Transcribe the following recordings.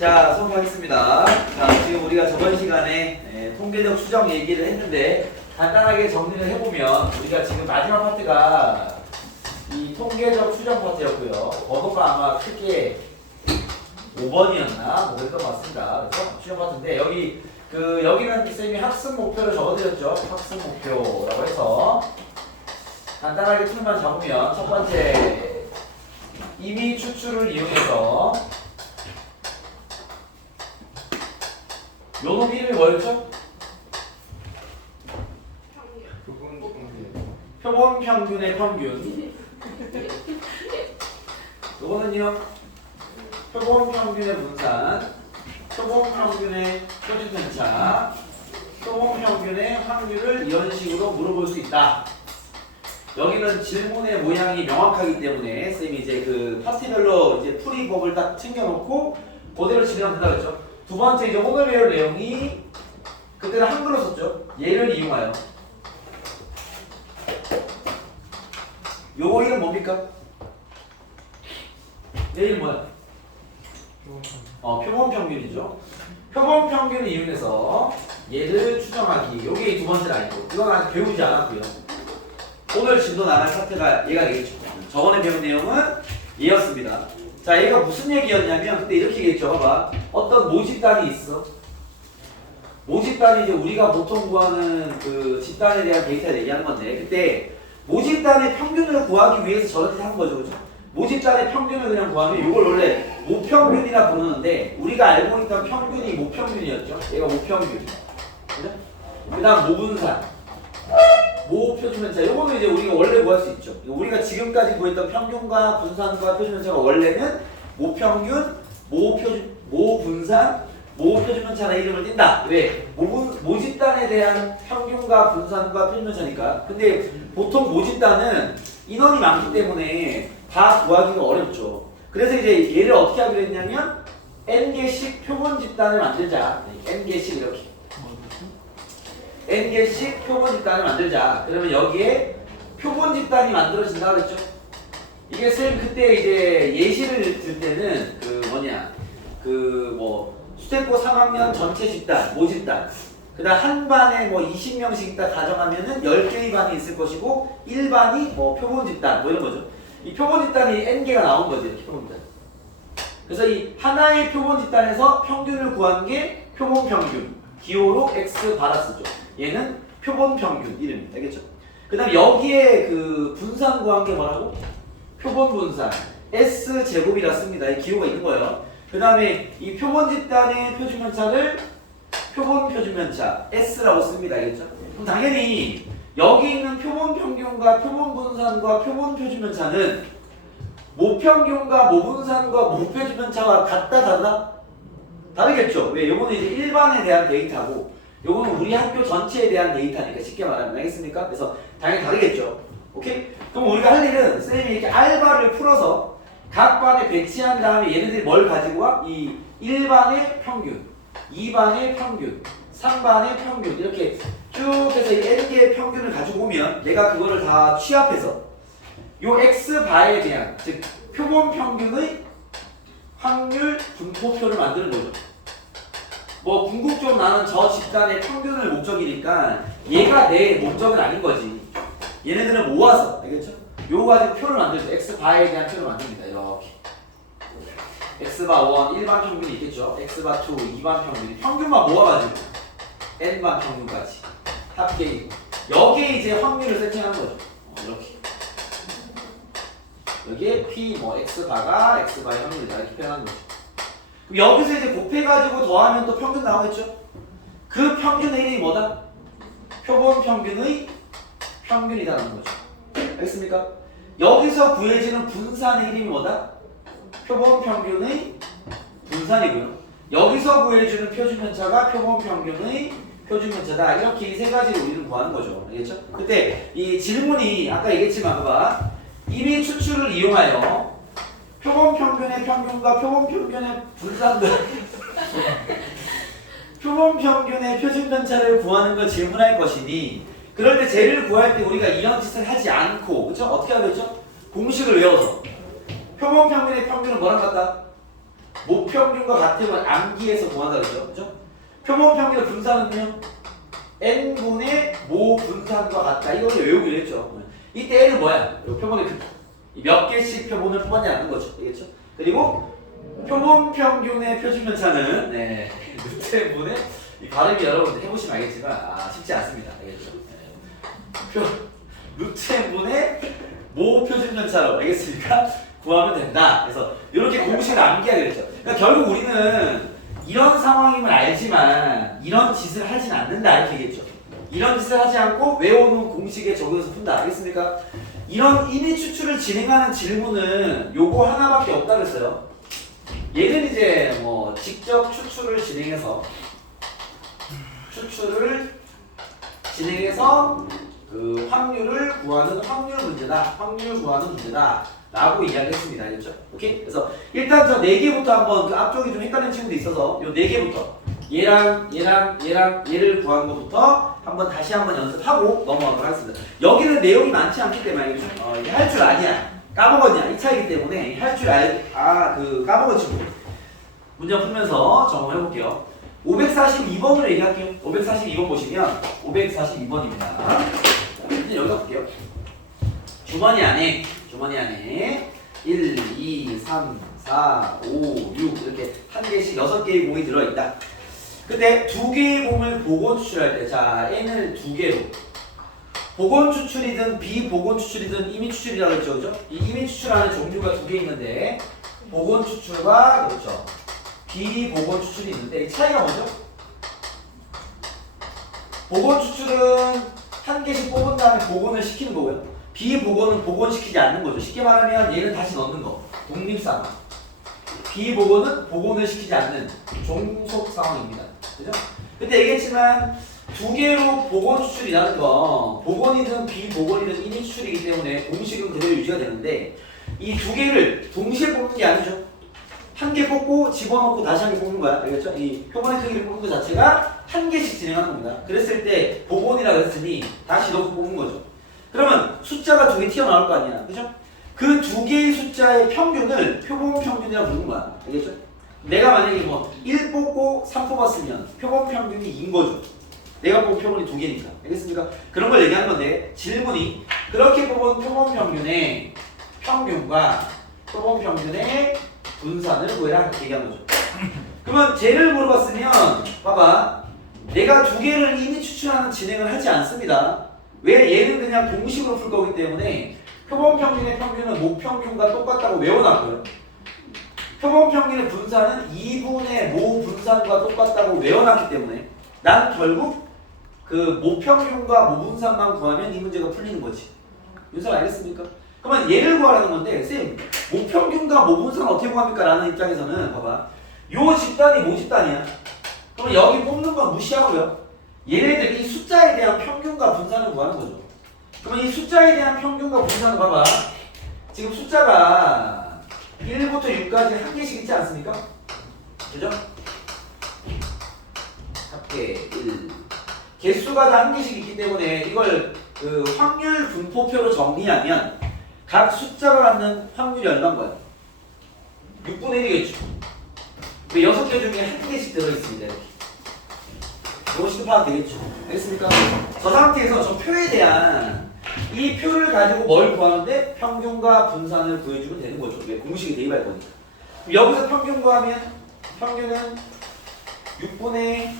자, 수업하겠습니다. 자, 지금 우리가 저번 시간에 통계적 추정 얘기를 했는데 간단하게 정리를 해보면 우리가 지금 마지막 파트가 이 통계적 추정 파트였고요. 번호가 아마 크게 5번이었나? 뭐 그랬던 것 같습니다. 그래서 추정 파트인데 여기는 쌤이 학습 목표를 적어드렸죠. 학습 목표라고 해서 간단하게 틀만 잡으면 첫 번째 임의 추출을 이용해서 요 놈 이름이 뭐였죠? 표본 평균의 평균. 요거는요 표본 평균의 분산, 표본 평균의 표준 편차, 표본 평균의 확률을 이런 식으로 물어볼 수 있다. 여기는 질문의 모양이 명확하기 때문에 쌤이 이제 그 파트별로 이제 풀이법을 딱 챙겨놓고 그대로 진행하면 된다고 했죠. 두 번째 이제 오늘 배울 내용이 그때는 한글로 썼죠. 얘를 이용하여. 요거 이름 뭡니까? 얘 이름 뭐야? 표본 평균이죠. 표본 평균을 이용해서 얘를 추정하기. 요게 두 번째 라인이고 이건 아직 배우지 않았고요. 오늘 진도 나갈 파트가 얘가 되겠죠. 저번에 배운 내용은 얘였습니다. 자, 얘가 무슨 얘기였냐면 그때 이렇게 얘기했죠. 봐봐. 어떤 모집단이 있어. 모집단이 이제 우리가 보통 구하는 그 집단에 대한 데이터를 얘기하는 건데 그때 모집단의 평균을 구하기 위해서 저렇게 한 거죠. 그죠? 모집단의 평균을 그냥 구하면 이걸 원래 모평균이라 부르는데 우리가 알고 있던 평균이 모평균이었죠. 얘가 모평균. 그죠? 그 다음 모분산. 모표준편차. 요거는 이제 우리가 원래 구할 수 있죠. 우리가 지금까지 구했던 평균과 분산과 표준편차가 원래는 모평균, 모분산, 모표준편차라는 이름을 띈다. 왜? 모집단에 대한 평균과 분산과 표준편차니까. 근데 보통 모집단은 인원이 많기 때문에 다 구하기가 어렵죠. 그래서 이제 얘를 어떻게 하기로 했냐면 n개씩 표본 집단을 만들자. n개씩 이렇게. n개씩 표본 집단을 만들자. 그러면 여기에 표본 집단이 만들어진다 그랬죠? 이게 쌤 그때 이제 예시를 들 때는 수태고 3학년 전체 집단, 모집단. 그 다음 한 반에 20명씩 있다 가정하면은 10개의 반이 있을 것이고 1반이 표본 집단 이런 거죠. 이 표본 집단이 n개가 나온 거죠. 이렇게 표본 집단. 그래서 이 하나의 표본 집단에서 평균을 구하는 게 표본 평균. 기호로 x 바라 쓰죠. 얘는 표본 평균 이름입니다. 알겠죠? 그 다음에 여기에 그 분산 구한 게 뭐라고? 표본 분산. S 제곱이라 씁니다. 이 기호가 있는 거예요. 그 다음에 이 표본 집단의 표준편차를 표본 표준편차 S라고 씁니다. 알겠죠? 그럼 당연히 여기 있는 표본 평균과 표본 분산과 표본 표준편차는 모평균과 모분산과 모표준편차가 같다 다르다? 다르겠죠? 왜? 요거는 이제 일반에 대한 데이터고 요거는 우리 학교 전체에 대한 데이터니까 쉽게 말하면 알겠습니까? 그래서 당연히 다르겠죠. 오케이? 그럼 우리가 할 일은 쌤이 이렇게 알바를 풀어서 각 반에 배치한 다음에 얘네들이 뭘 가지고 와? 이 1반의 평균, 2반의 평균, 3반의 평균 이렇게 쭉 해서 이 n개의 평균을 가지고 오면 내가 그거를 다 취합해서 요 x바에 대한 즉 표본 평균의 확률 분포표를 만드는 거죠. 궁극적으로 나는 저 집단의 평균을 목적이니까 얘가 내 목적은 아닌 거지. 얘네들은 모아서 알겠죠? 요거 가지고 표를 만들죠. x바에 대한 표를 만듭니다. 이렇게 x바 1, 1반 평균이 있겠죠. x바 2, 2반 평균이 평균만 모아가지고 n반 평균까지 합계이고 여기에 이제 확률을 세팅하는 거죠. 이렇게 여기에 p x바가 x바의 확률이다 이렇게 표현하는 거죠. 그럼 여기서 이제 곱해가지고 더하면 또 평균 나오겠죠? 그 평균의 이름이 뭐다? 표본 평균의 평균이다라는 거죠. 알겠습니까? 여기서 구해지는 분산의 이름이 뭐다? 표본 평균의 분산이고요. 여기서 구해주는 표준편차가 표본 평균의 표준편차다. 이렇게 이 세 가지를 우리는 구하는 거죠. 알겠죠? 그때 이 질문이 아까 얘기했지만 봐봐. 임의 추출을 이용하여 표본 평균의 평균과 표본 평균의 분산과 표본 평균의 표준편차를 구하는 걸 질문할 것이니 그럴 때 쟤를 구할 때 우리가 이런 짓을 하지 않고 그쵸? 어떻게 하겠죠? 공식을 외워서 표본 평균의 평균은 뭐랑 같다? 모평균과 같으면 암기해서 구한다 그랬죠. 그죠? 표본 평균의 분산은요? n분의 모 분산과 같다. 이걸 외우기로 했죠. 이때 n은 뭐야? 표본의 크기. 몇 개씩 표본을 뽑았냐는 거죠. 알겠죠? 그리고 표본 평균의 표준편차는 네, 루트n분의 이 발음이 여러분들 해보시면 알겠지만 쉽지 않습니다. 알겠죠? 루트n분의 모 표준편차로 알겠습니까? 구하면 된다. 그래서 이렇게 공식을 암기하게 됐죠. 그러니까 결국 우리는 이런 상황임을 알지만 이런 짓을 하진 않는다 이렇게 얘기했죠. 이런 짓을 하지 않고 외워놓은 공식에 적용해서 푼다. 알겠습니까? 이런 이미 추출을 진행하는 질문은 요거 하나밖에 없다 그랬어요. 얘는 이제 뭐 직접 추출을 진행해서 그 확률을 구하는 확률 문제다. 확률 구하는 문제다. 라고 이야기했습니다. 알겠죠? 오케이? 그래서 일단 저 4개부터 한번 그 앞쪽이 좀 헷갈리는 친구도 있어서 요 4개부터 얘랑 얘를 구하는 것부터 다시 한번 연습하고 넘어가도록 하겠습니다. 여기는 내용이 많지 않기 때문에 알겠죠? 이게 할 줄 아냐 까먹었냐 이 차이기 때문에 할 줄 까먹은 친구 문제 풀면서 점검해 볼게요. 542번으로 얘기할게요. 542번 보시면 542번입니다. 이제 여기다 볼게요. 주머니 안에 1, 2, 3, 4, 5, 6 이렇게 한 개씩 6개의 공이 들어있다. 근데 2개의 공을 복원 추출할 때 자 n을 2개로 복원 추출이든 비복원 추출이든 임의 추출이라고 했죠. 그죠? 이 임의 추출하는 종류가 2개 있는데 복원 추출과 그렇죠. 비복원 추출이 있는데 이 차이가 뭐죠? 복원 추출은 한 개씩 뽑은 다음에 복원을 시키는 거고요. 비복원은 복원시키지 않는 거죠. 쉽게 말하면 얘는 다시 넣는 거. 독립상황. 비복원은 복원을 시키지 않는 종속 상황입니다. 그죠? 그때 얘기했지만 2개로 복원 추출이라는 거 복원이든 비복원이든 임의 추출이기 때문에 공식은 그대로 유지가 되는데 이 2개를 동시에 뽑는 게 아니죠. 한 개 뽑고 집어넣고 다시 한 개 뽑는 거야. 알겠죠? 이 표본의 크기를 뽑는 것 자체가 한 개씩 진행하는 겁니다. 그랬을 때 복원이라고 했으니 다시 넣고 뽑는 거죠. 그러면 숫자가 2개 튀어나올 거 아니야. 그죠? 그 2개의 숫자의 평균을 표본 평균이라고 부르는 거야. 알겠죠? 내가 만약에 1 뽑고 3 뽑았으면 표본 평균이 2인 거죠. 내가 뽑은 표본이 2개니까. 알겠습니까? 그런 걸 얘기하는 건데 질문이 그렇게 뽑은 표본 평균의 평균과 표본 평균의 분산을 구해라 이렇게 얘기한 거죠. 그러면 쟤를 물어봤으면 봐봐. 내가 2개를 이미 추출하는 진행을 하지 않습니다. 왜? 얘는 그냥 공식으로 풀 거기 때문에 표본 평균의 평균은 모평균과 똑같다고 외워놨고요. 표본 평균의 분산은 2분의 모 분산과 똑같다고 외워놨기 때문에 난 결국 그 모평균과 모분산만 구하면 이 문제가 풀리는 거지. 윤석 알겠습니까? 그러면 얘를 구하라는 건데 쌤 모평균과 모분산 어떻게 구합니까? 라는 입장에서는 봐봐. 요 집단이 모 집단이야. 그럼 여기 뽑는 건 무시하고요. 얘네들 이 숫자에 대한 평균과 분산을 구하는 거죠. 그러면 이 숫자에 대한 평균과 분산을 봐봐. 지금 숫자가 1부터 6까지 한 개씩 있지 않습니까? 그죠? 합계 1. 개수가 다 한 개씩 있기 때문에 이걸 그 확률 분포표로 정리하면 각 숫자가 갖는 확률이 얼마인 거야? 6분의 1이겠죠. 6개 중에 한 개씩 들어있습니다. 이렇게. 이것이 파악되겠죠. 알겠습니까? 저 상태에서 저 표에 대한 이 표를 가지고 뭘 구하는데 평균과 분산을 구해주면 되는 거죠. 왜? 공식에 대입할 거니까. 여기서 평균 구하면 평균은 6분의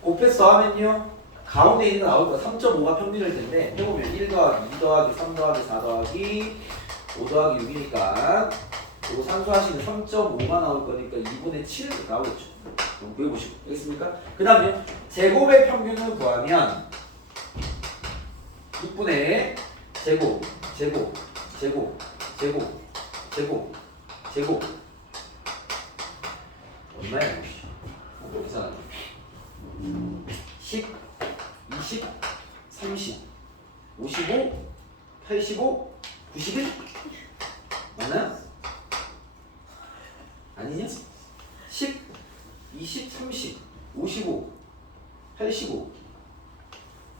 곱해서 더하면요. 가운데 있는 거 나올 거야. 3.5가 평균일 텐데 해보면 1 더하기 2 더하기 3 더하기 4 더하기 5 더하기 6이니까 그리고 산수하시는 3.5가 나올 거니까 2분의 7 나오겠죠. 그럼 구해보시고 알겠습니까? 그 다음에 제곱의 평균을 구하면 6분의 제곱 얼마야? 계산하자. 10, 20, 30, 55, 85, 91 맞나요? 아니냐? 10, 20, 30, 55, 85,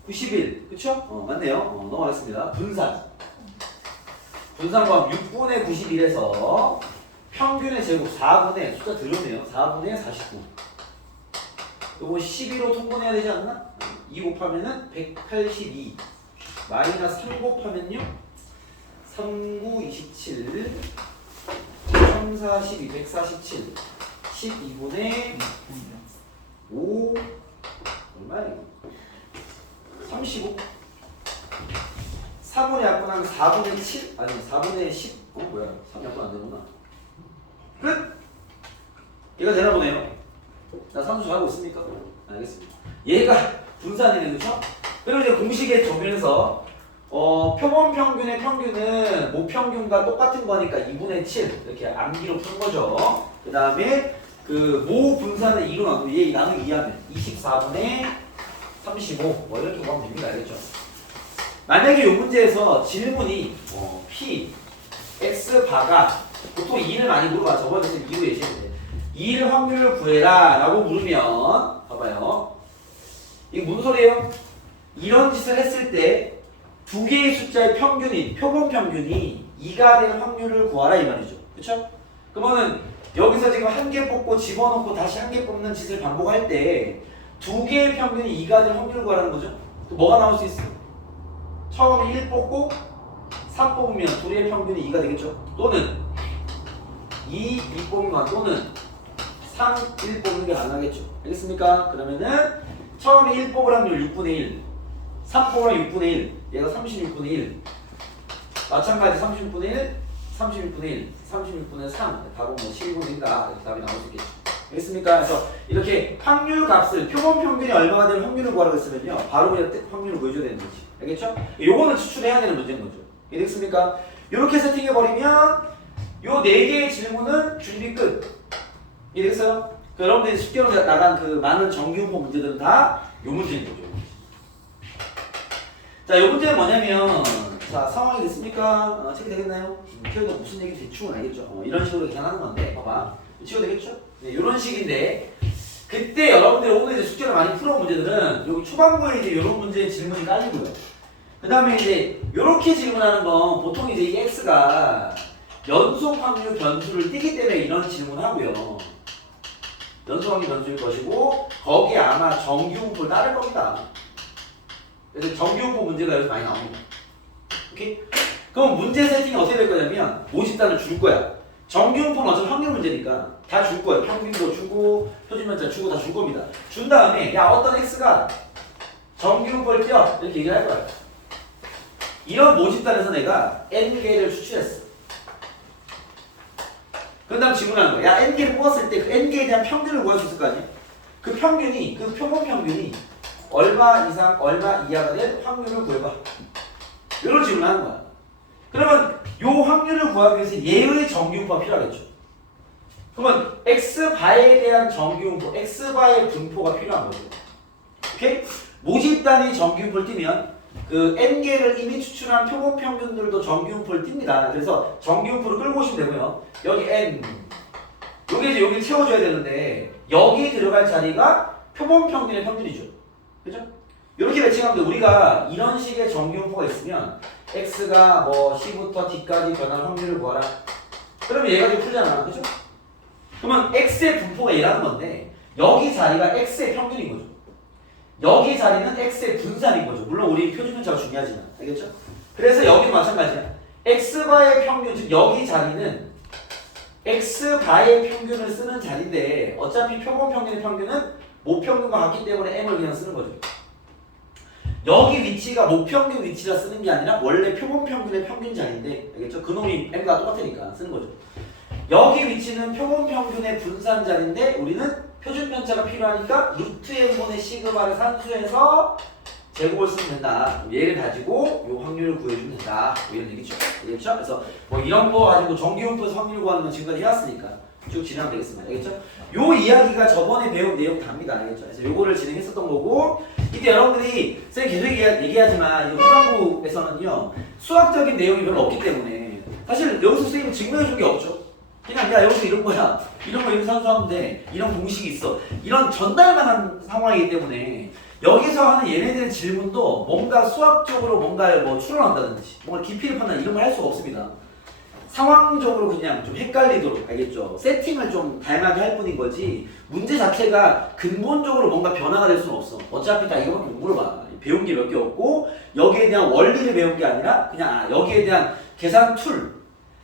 91 그쵸? 맞네요. 넘어가겠습니다. 분산과 6분의 91에서 평균의 제곱 4분의 숫자 들었네요. 4분의 49. 요거 12로 통분해야 되지 않나? 2 곱하면은 182 마이너스 3 곱하면요 3, 9, 27 3, 4, 12, 147 12분의 5 얼마야 이거? 35 3분의 약분하면 4분의 7 아니 4분의 10 뭐야 3 약분 안 되구나 끝! 얘가 되나 보네요. 나 산수 잘하고 있습니까? 알겠습니다. 얘가 분산이네 그쵸? 그리고 이제 공식에 적용해서 표본 평균의 평균은 모평균과 똑같은 거니까 2분의 7 이렇게 암기로 푸는 거죠. 그 다음에 그 모 분산을 2로 나누고 얘 나누기 2하면 24분의 35 뭐 이렇게 보면 됩니다. 알겠죠? 만약에 이 문제에서 질문이 P, X 바가 보통 2를 많이 물어봐. 저번에 2로 예시했는데 2일 확률을 구해라 라고 물으면 봐봐요. 이게 무슨 소리예요? 이런 짓을 했을 때 두 개의 숫자의 평균이 표본 평균이 2가 되는 확률을 구하라 이 말이죠. 그쵸? 그러면은 여기서 지금 한 개 뽑고 집어넣고 다시 한 개 뽑는 짓을 반복할 때 두 개의 평균이 2가 되는 확률을 구하라는 거죠. 또 뭐가 나올 수 있어요? 처음에 1 뽑고 3 뽑으면 둘의 평균이 2가 되겠죠. 또는 2 뽑으면 또는 3, 1 뽑는 게 가능하겠죠. 알겠습니까? 그러면은 처음에 1 뽑을 확률 6분의 1 3 뽑으면 6분의 1 얘가 36분의 1 마찬가지 36분의 1 36분의 1 36분의 3 답은 뭐 12분의 1이다 이렇게 답이 나올 수 있겠죠. 알겠습니까? 그래서 이렇게 확률 값을 표본 평균이 얼마가 되는 확률을 구하라고 했으면요 바로 그냥 확률을 구해줘야 되는 거지. 알겠죠? 요거는 추출해야 되는 문제인 거죠. 이해됐습니까? 이렇게 세팅해버리면 요 4개의 질문은 준비 끝. 이해됐어요? 여러분들이 숙제로 나간 그 많은 정기용법 문제들은 다 요 문제인 거죠. 자, 요 문제는 뭐냐면, 자, 상황이 됐습니까? 체크 되겠나요? 태우가 무슨 얘기 대충은 알겠죠? 이런 식으로 계산하는 건데, 봐봐. 치고 되겠죠? 네, 이런 식인데, 그때 여러분들이 오늘 이제 숙제를 많이 풀어온 문제들은 여기 초반부에 이제 이런 문제의 질문이 깔리고요. 그 다음에 이제 이렇게 질문하는 건 보통 이제 이 x가 연속 확률 변수를 띄기 때문에 이런 질문을 하고요. 연속 확률 변수일 것이고 거기에 아마 정규분포를 따를 겁니다. 그래서 정규분포 문제가 여기서 많이 나옵니다. 오케이? 그럼 문제 세팅이 어떻게 될 거냐면 모집단을 줄 거야. 정규분포는 어차피 확률 문제니까 다 줄 거예요. 평균도 주고 표준면차 주고 다 줄 겁니다. 준 다음에 야 어떤 x가 정규분포를 띄워 이렇게 얘기를 할 거야. 이런 모집단에서 내가 n개를 추출했어. 그 다음 질문하는 거야. 야 n개를 뽑았을 때 그 n개에 대한 평균을 구할 수 있을 거 아니야? 그 평균이 그 표본 평균이 얼마 이상 얼마 이하가 될 확률을 구해봐. 이런 질문을 하는 거야. 그러면 요 확률을 구하기 위해서 얘의 정규분포가 필요하겠죠. 그러면 x바에 대한 정규분포, x바의 분포가 필요한 거죠. 오케이? 모집단이 정규분포를 띄면 그 n개를 이미 추출한 표본 평균들도 정규분포를 띱니다. 그래서 정규분포를 끌고 오시면 되고요. 여기 n 여기 이제 여기 채워줘야 되는데 여기 들어갈 자리가 표본 평균의 평균이죠. 그죠? 이렇게 배치하면 우리가 이런 식의 정규분포가 있으면 x가 뭐 c부터 d까지 변할 확률을 구하라. 그러면 얘가 좀 풀잖아. 그죠? 그러면 x의 분포가 얘라는 건데 여기 자리가 x의 평균인 거죠. 여기 자리는 x의 분산인 거죠. 물론 우리 표준편차가 중요하지만. 알겠죠? 그래서 여기도 마찬가지야. x바의 평균, 즉 여기 자리는 x바의 평균을 쓰는 자리인데 어차피 표본 평균의 평균은 모평균과 같기 때문에 m을 그냥 쓰는 거죠. 여기 위치가 모평균 위치라 쓰는 게 아니라 원래 표본 평균의 평균 자리인데 알겠죠? 그놈이 m과 똑같으니까 쓰는 거죠. 여기 위치는 표본 평균의 분산 자리인데 우리는 표준 편차가 필요하니까 루트 n분의 시그마를 산수해서 제곱을 쓰면 된다. 얘를 가지고 요 확률을 구해주면 된다. 뭐 이런 얘기죠. 알겠죠? 그래서 뭐 이런 거 가지고 정기분포에서 확률 구하는 건 지금까지 해왔으니까 쭉 진행하면 되겠습니다. 알겠죠? 요 이야기가 저번에 배운 내용 답니다. 알겠죠? 그래서 요거를 진행했었던 거고 이때 여러분들이 쌤 계속 얘기하지만 이 후반부에서는요 수학적인 내용이 별로 없기 때문에 사실 여기서 선생님이 증명해준 게 없죠. 그냥 야 여기서 이런 거야 이런 거 이렇게 산수하면 돼 이런 공식이 있어 이런 전달만 한 상황이기 때문에 여기서 하는 얘네들의 질문도 뭔가 수학적으로 뭔가 뭐 추론한다든지 뭔가 깊이를 판단 이런 걸 할 수가 없습니다. 상황적으로 그냥 좀 헷갈리도록 알겠죠? 세팅을 좀 다양하게 할 뿐인 거지 문제 자체가 근본적으로 뭔가 변화가 될 수는 없어. 어차피 다 이거밖에 못 물어봐. 배운 게 몇 개 없고 여기에 대한 원리를 배운 게 아니라 그냥 여기에 대한 계산 툴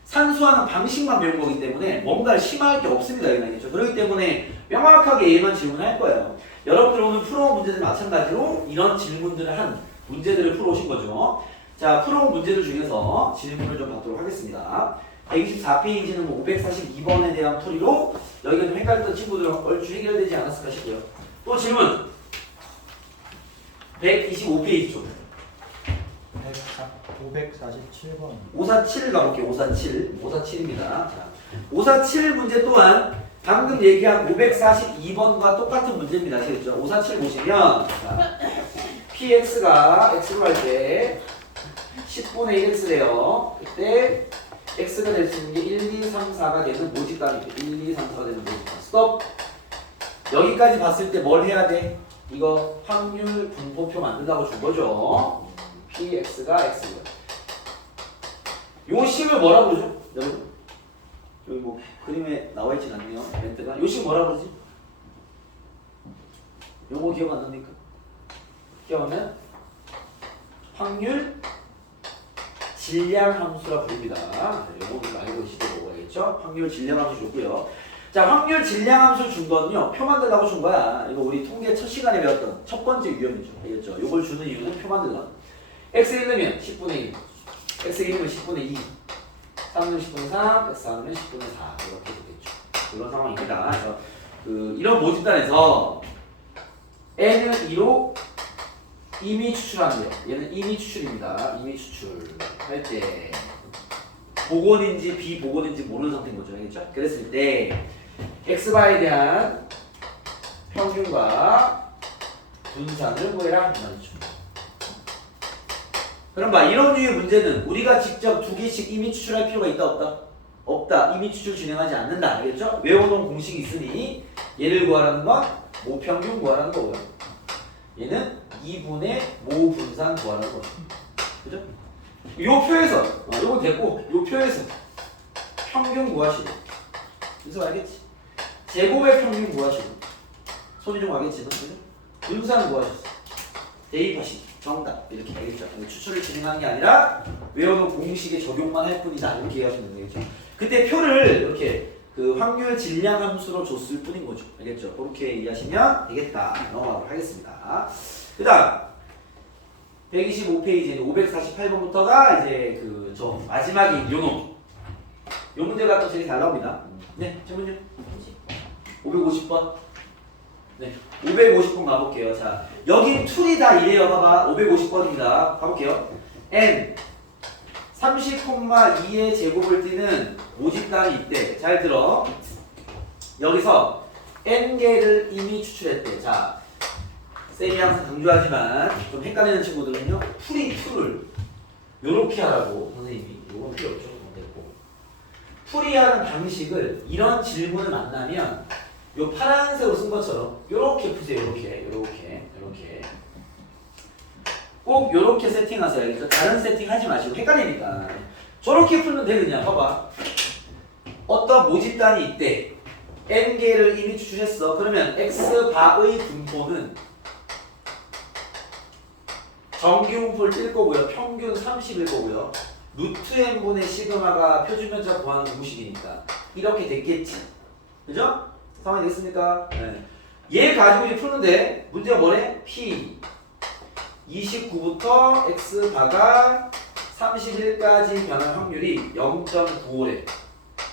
산수하는 방식만 배운 거기 때문에 뭔가를 심화할 게 없습니다. 알겠죠? 그렇기 때문에 명확하게 얘만 질문할 거예요. 여러분들 오늘 풀어온 문제들 마찬가지로 이런 질문들을 한 문제들을 풀어오신 거죠. 자, 풀어온 문제들 중에서 질문을 좀 받도록 하겠습니다. 124페이지는 뭐 542번에 대한 풀이로 여기가 좀 헷갈렸던 친구들은 얼추 해결되지 않았을까 싶고요. 또 질문 125페이지 쪽 547번 547 가볼게요. 547입니다. 자, 547 문제 또한 방금 얘기한 542번과 똑같은 문제입니다. 아시겠죠? 547 보시면 자, px가 x로 할 때 10분의 1x래요. 그때 x가 될 수 있는 게 1, 2, 3, 4가 되는 모집단이죠. 1, 2, 3, 4가 되는 모집단. 스톱! 여기까지 봤을 때 뭘 해야 돼? 이거 확률 분포표 만든다고 준 거죠. px가 x고요. 요 식을 뭐라고 그러죠? 여러분? 여기 뭐 그림에 나와 있진 않네요. 멘트가. 요 식 뭐라고 그러지? 요거 기억 안 납니까? 기억하면 확률 질량 함수라 부릅니다. 요거 알고 계시도록 알겠죠? 확률 질량 함수 줬고요. 자, 확률 질량 함수 준 거는요. 표 만들라고 준 거야. 이거 우리 통계 첫 시간에 배웠던 첫 번째 유형이죠. 알겠죠? 요걸 주는 이유는 표 만들라. x 1이면 10분의 1, x 1이면 10분의 2, 3은 10분의 3, x 4는 10분의 4 이렇게 되겠죠. 이런 상황입니다. 그래서 이런 모집단에서 n은 2로 이미 추출하는 거예요. 얘는 이미 추출입니다. 이미 추출할 때 복원인지 비복원인지 모르는 상태인 거죠. 알겠죠? 그랬을 때 x바에 대한 평균과 분산을 구해라 말이죠. 그럼 봐, 이런 류의 문제는 우리가 직접 두 개씩 이미 추출할 필요가 있다 없다? 없다. 이미 추출 진행하지 않는다. 알겠죠? 외워놓은 공식이 있으니 얘를 구하라는 건 모평균 구하라는 거고요. 얘는 2분의 모분산 구하라는 거죠. 그죠? 요 표에서 요거 됐고 요 표에서 평균 구하시고 그래서 알겠지? 제곱의 평균 구하시고 손이 좀 가겠지만 그죠? 분산 구하셨어. 대입하시고 정답 이렇게 알겠죠? 추출을 진행하는 게 아니라 외워놓은 공식에 적용만 할 뿐이다 이렇게 이해하시면 되겠죠? 그때 표를 이렇게 그 확률 질량 함수로 줬을 뿐인 거죠. 알겠죠? 그렇게 이해하시면 되겠다. 넘어가도록 하겠습니다. 그 다음 125페이지 548번부터가 이제 그 저 마지막인 요놈 요 문제가 또 제일 잘 나옵니다. 네, 질문요. 550번. 네, 550번 가볼게요. 자, 여기 툴이 다 이래요. 봐봐, 550번입니다. 가볼게요. n 30,2의 제곱을 띠는 모집단이 있대. 잘 들어. 여기서 n개를 이미 추출했대. 자, 쌤이 항상 강조하지만 좀 헷갈리는 친구들은요, 풀이 툴을 요렇게 하라고 선생님이. 요건 필요 없죠. 됐고. 풀이하는 방식을 이런 질문을 만나면 요 파란색으로 쓴 것처럼 요렇게 푸세요. 요렇게 꼭 요렇게 세팅하세요. 알겠죠? 다른 세팅 하지 마시고 헷갈리니까 저렇게 풀면 돼. 그냥 봐봐. 어떤 모집단이 있대. n개를 이미 추출했어. 그러면 x바의 분포는 정기분포를 뜰 거고요. 평균 30일 거고요. 루트 n분의 시그마가 표준면적 구하는 공식이니까 이렇게 됐겠지. 그죠? 상황이 됐습니까? 네. 얘 가지고 이제 푸는데 문제가 뭐래? p 29부터 x바가 31까지 변할 확률이 0.95래.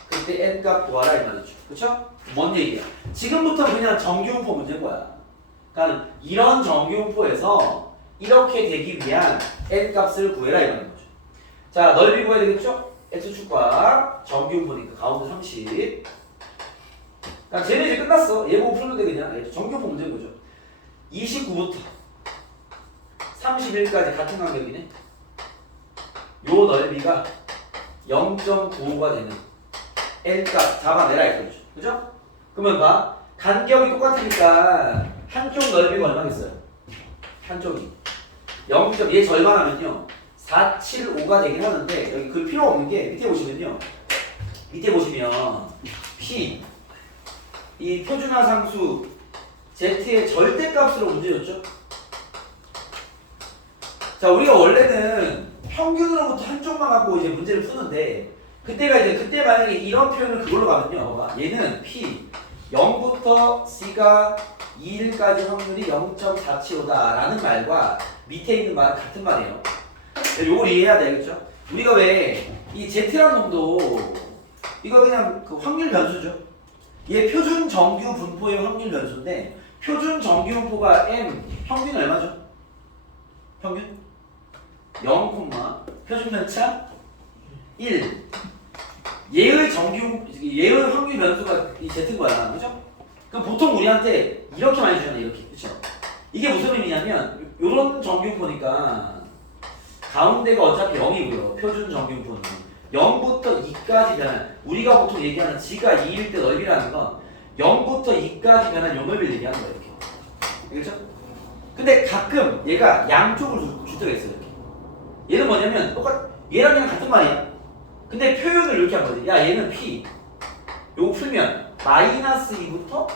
그때 n값 구하라 이 말이죠. 그쵸? 뭔 얘기야? 지금부터 그냥 정규분포 문제인 거야. 그러니까 이런 정규분포에서 이렇게 되기 위한 n값을 구해라 이 말인 거죠. 자, 넓이 구해야 되겠죠? x축과 정규분포니까 가운데 30. 그러니까 쟤네 이제 끝났어. 얘 보고 푸는데 그냥 정규분포 문제인 거죠. 29부터 31까지 같은 간격이네. 요 넓이가 0.95가 되는 n값 잡아내라 이거죠. 그죠? 그러면 봐. 간격이 똑같으니까 한쪽 넓이가 얼마겠어요? 한쪽이 0. 얘 절반하면요 475가 되긴 하는데 여기 그 필요 없는 게 밑에 보시면요 밑에 보시면 P 이 표준화상수 Z의 절대값으로 문제 줬죠? 자, 우리가 원래는 평균으로부터 한쪽만 갖고 이제 문제를 푸는데 그때 만약에 이런 표현을 그걸로 가면요. 봐봐. 얘는 P 0부터 C가 2일까지 확률이 0.475다라는 말과 밑에 있는 말 같은 말이에요. 요걸 이해해야 되겠죠? 우리가 왜 이 Z라는 놈도 이거 그냥 그 확률 변수죠. 얘 표준 정규 분포의 확률 변수인데 표준 정규 분포가 M 평균 얼마죠? 평균 0, 표준 편차 1. 얘의 확률 변수가 이 Z인 거야. 그죠? 그럼 보통 우리한테 이렇게 많이 주잖아. 이렇게. 그쵸? 이게 무슨 의미냐면 요런 정규분포니까 가운데가 어차피 0이고요. 표준 정규분포는 0부터 2까지 변한 우리가 보통 얘기하는 G가 2일 때 넓이라는 건 0부터 2까지 변한 요 넓이를 얘기하는 거예요. 이렇게. 알겠죠? 근데 가끔 얘가 양쪽을 줄 때가 있어요. 이렇게. 얘는 뭐냐면 얘랑 그냥 같은 말이야. 근데 표현을 이렇게 한 거지. 야, 얘는 P. 요거 풀면 마이너스 2부터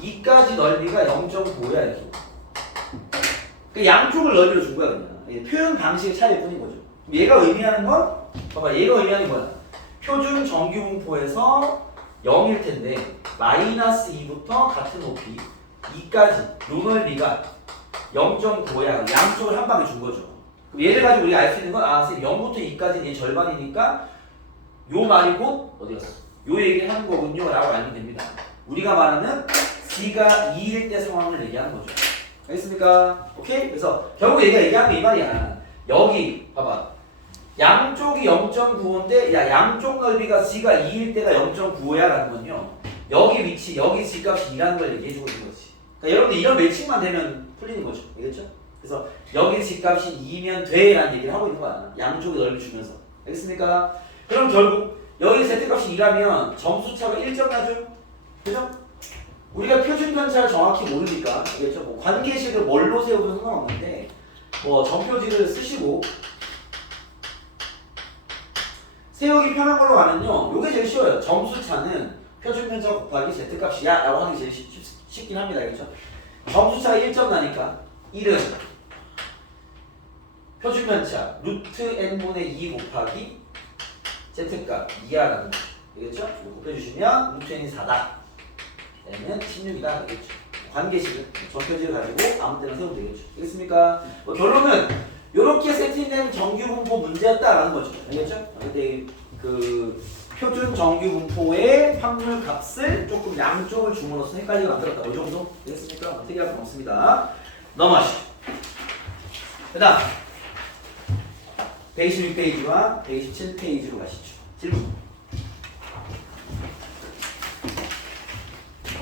2까지 넓이가 0.9야 이렇게. 그 양쪽을 넓이로 준 거야 그냥. 표현 방식의 차이일 뿐인 거죠. 얘가 의미하는 건 봐봐. 얘가 의미하는 거야. 표준 정규 분포에서 0일 텐데 마이너스 2부터 같은 높이 2까지 요 넓이가 0.9야. 양쪽을 한 방에 준 거죠. 그럼 얘를 가지고 우리가 알 수 있는 건 0부터 2까지는 얘 절반이니까 요 말이 곧 어디 갔어? 요 얘기를 하는 거군요 라고 알면 됩니다. 우리가 말하는 C가 2일 때 상황을 얘기하는 거죠. 알겠습니까? 오케이? 그래서 결국 얘가 얘기하는 게 이 말이야. 여기 봐봐. 양쪽이 0.95인데 야 양쪽 넓이가 C가 2일 때가 0.95야 라는 건요. 여기 위치, 여기 G값이 2라는 걸 얘기해주고 있는 거지. 그러니까 여러분들 이런 매칭만 되면 풀리는 거죠. 알겠죠? 그래서 여기 G값이 2면 돼 라는 얘기를 하고 있는 거야. 양쪽의 넓이 주면서. 알겠습니까? 그럼 결국 여기 Z값이 2라면 점수차가 1점 나죠? 그죠? 우리가 표준 편차를 정확히 모르니까 알겠죠? 뭐 관계식을 뭘로 세우든 상관없는데 뭐 점표지를 쓰시고 세우기 편한 걸로 가면요. 요게 제일 쉬워요. 점수차는 표준 편차 곱하기 Z값이야 라고 하는 게 제일 쉽긴 합니다. 알겠죠? 점수차가 1점 나니까 1은 표준 편차 루트 n분의 2 곱하기 Z값 2야라는 거죠. 알겠죠? 곱해주시면 루트 n이 4다. 얘는 16이다. 되겠죠. 관계식은 점표지를 가지고 아무 때나 세우면 되겠죠. 알겠습니까? 뭐 결론은 이렇게 세팅된 정규 분포 문제였다라는 거죠. 알겠죠? 근데 그 표준 정규 분포의 확률 값을 조금 양쪽을 줌으로써 헷갈리게 만들었다. 이 정도 되겠습니까? 특이할 건 없습니다. 넘어가시죠. 그 다음 126페이지와 127페이지로 가시죠. 질문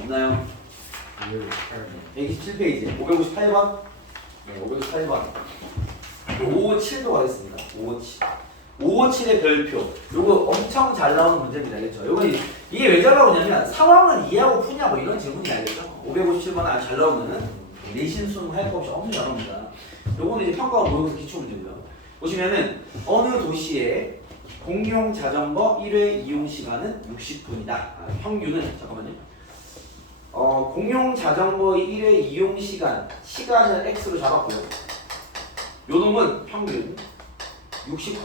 없나요? 127페이지 558번 네, 558번 557도 가겠습니다. 557 557의 별표 요거 엄청 잘 나오는 문제입니다. 알겠죠? 요거 이게 왜 잘 나오냐면 상황을 이해하고 푸냐 뭐 이런 질문이 알겠죠? 557번 아주 잘 나오는 내신 수능 할 거 없이 엄청 잘 나옵니다. 요거는 이제 평가원 모의고사 기출 문제고요. 보시면은 어느 도시에 공용 자전거 1회 이용 시간은 60분이다. 평균은 잠깐만요. 공용 자전거의 1회 이용 시간을 x로 잡았고요. 요 놈은 평균 60,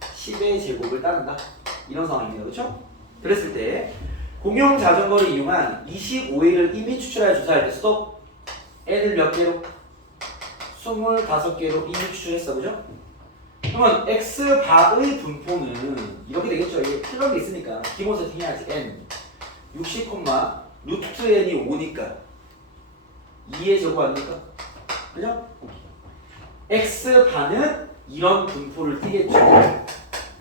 10의 제곱을 따른다. 이런 상황입니다. 그렇죠? 그랬을 때 공용 자전거를 이용한 25일을 이미 추출하여 조사할 때 스톱. 애들 몇 개로? 25개로 이미 추출했어. 그죠? 그러면 x바의 분포는 이렇게 되겠죠. 이게 플러그 있으니까 기본 세팅해야지. n 60, 루트 n이 5니까 2의 제곱 아닙니까? 그죠? x바는 이런 분포를 띠겠죠.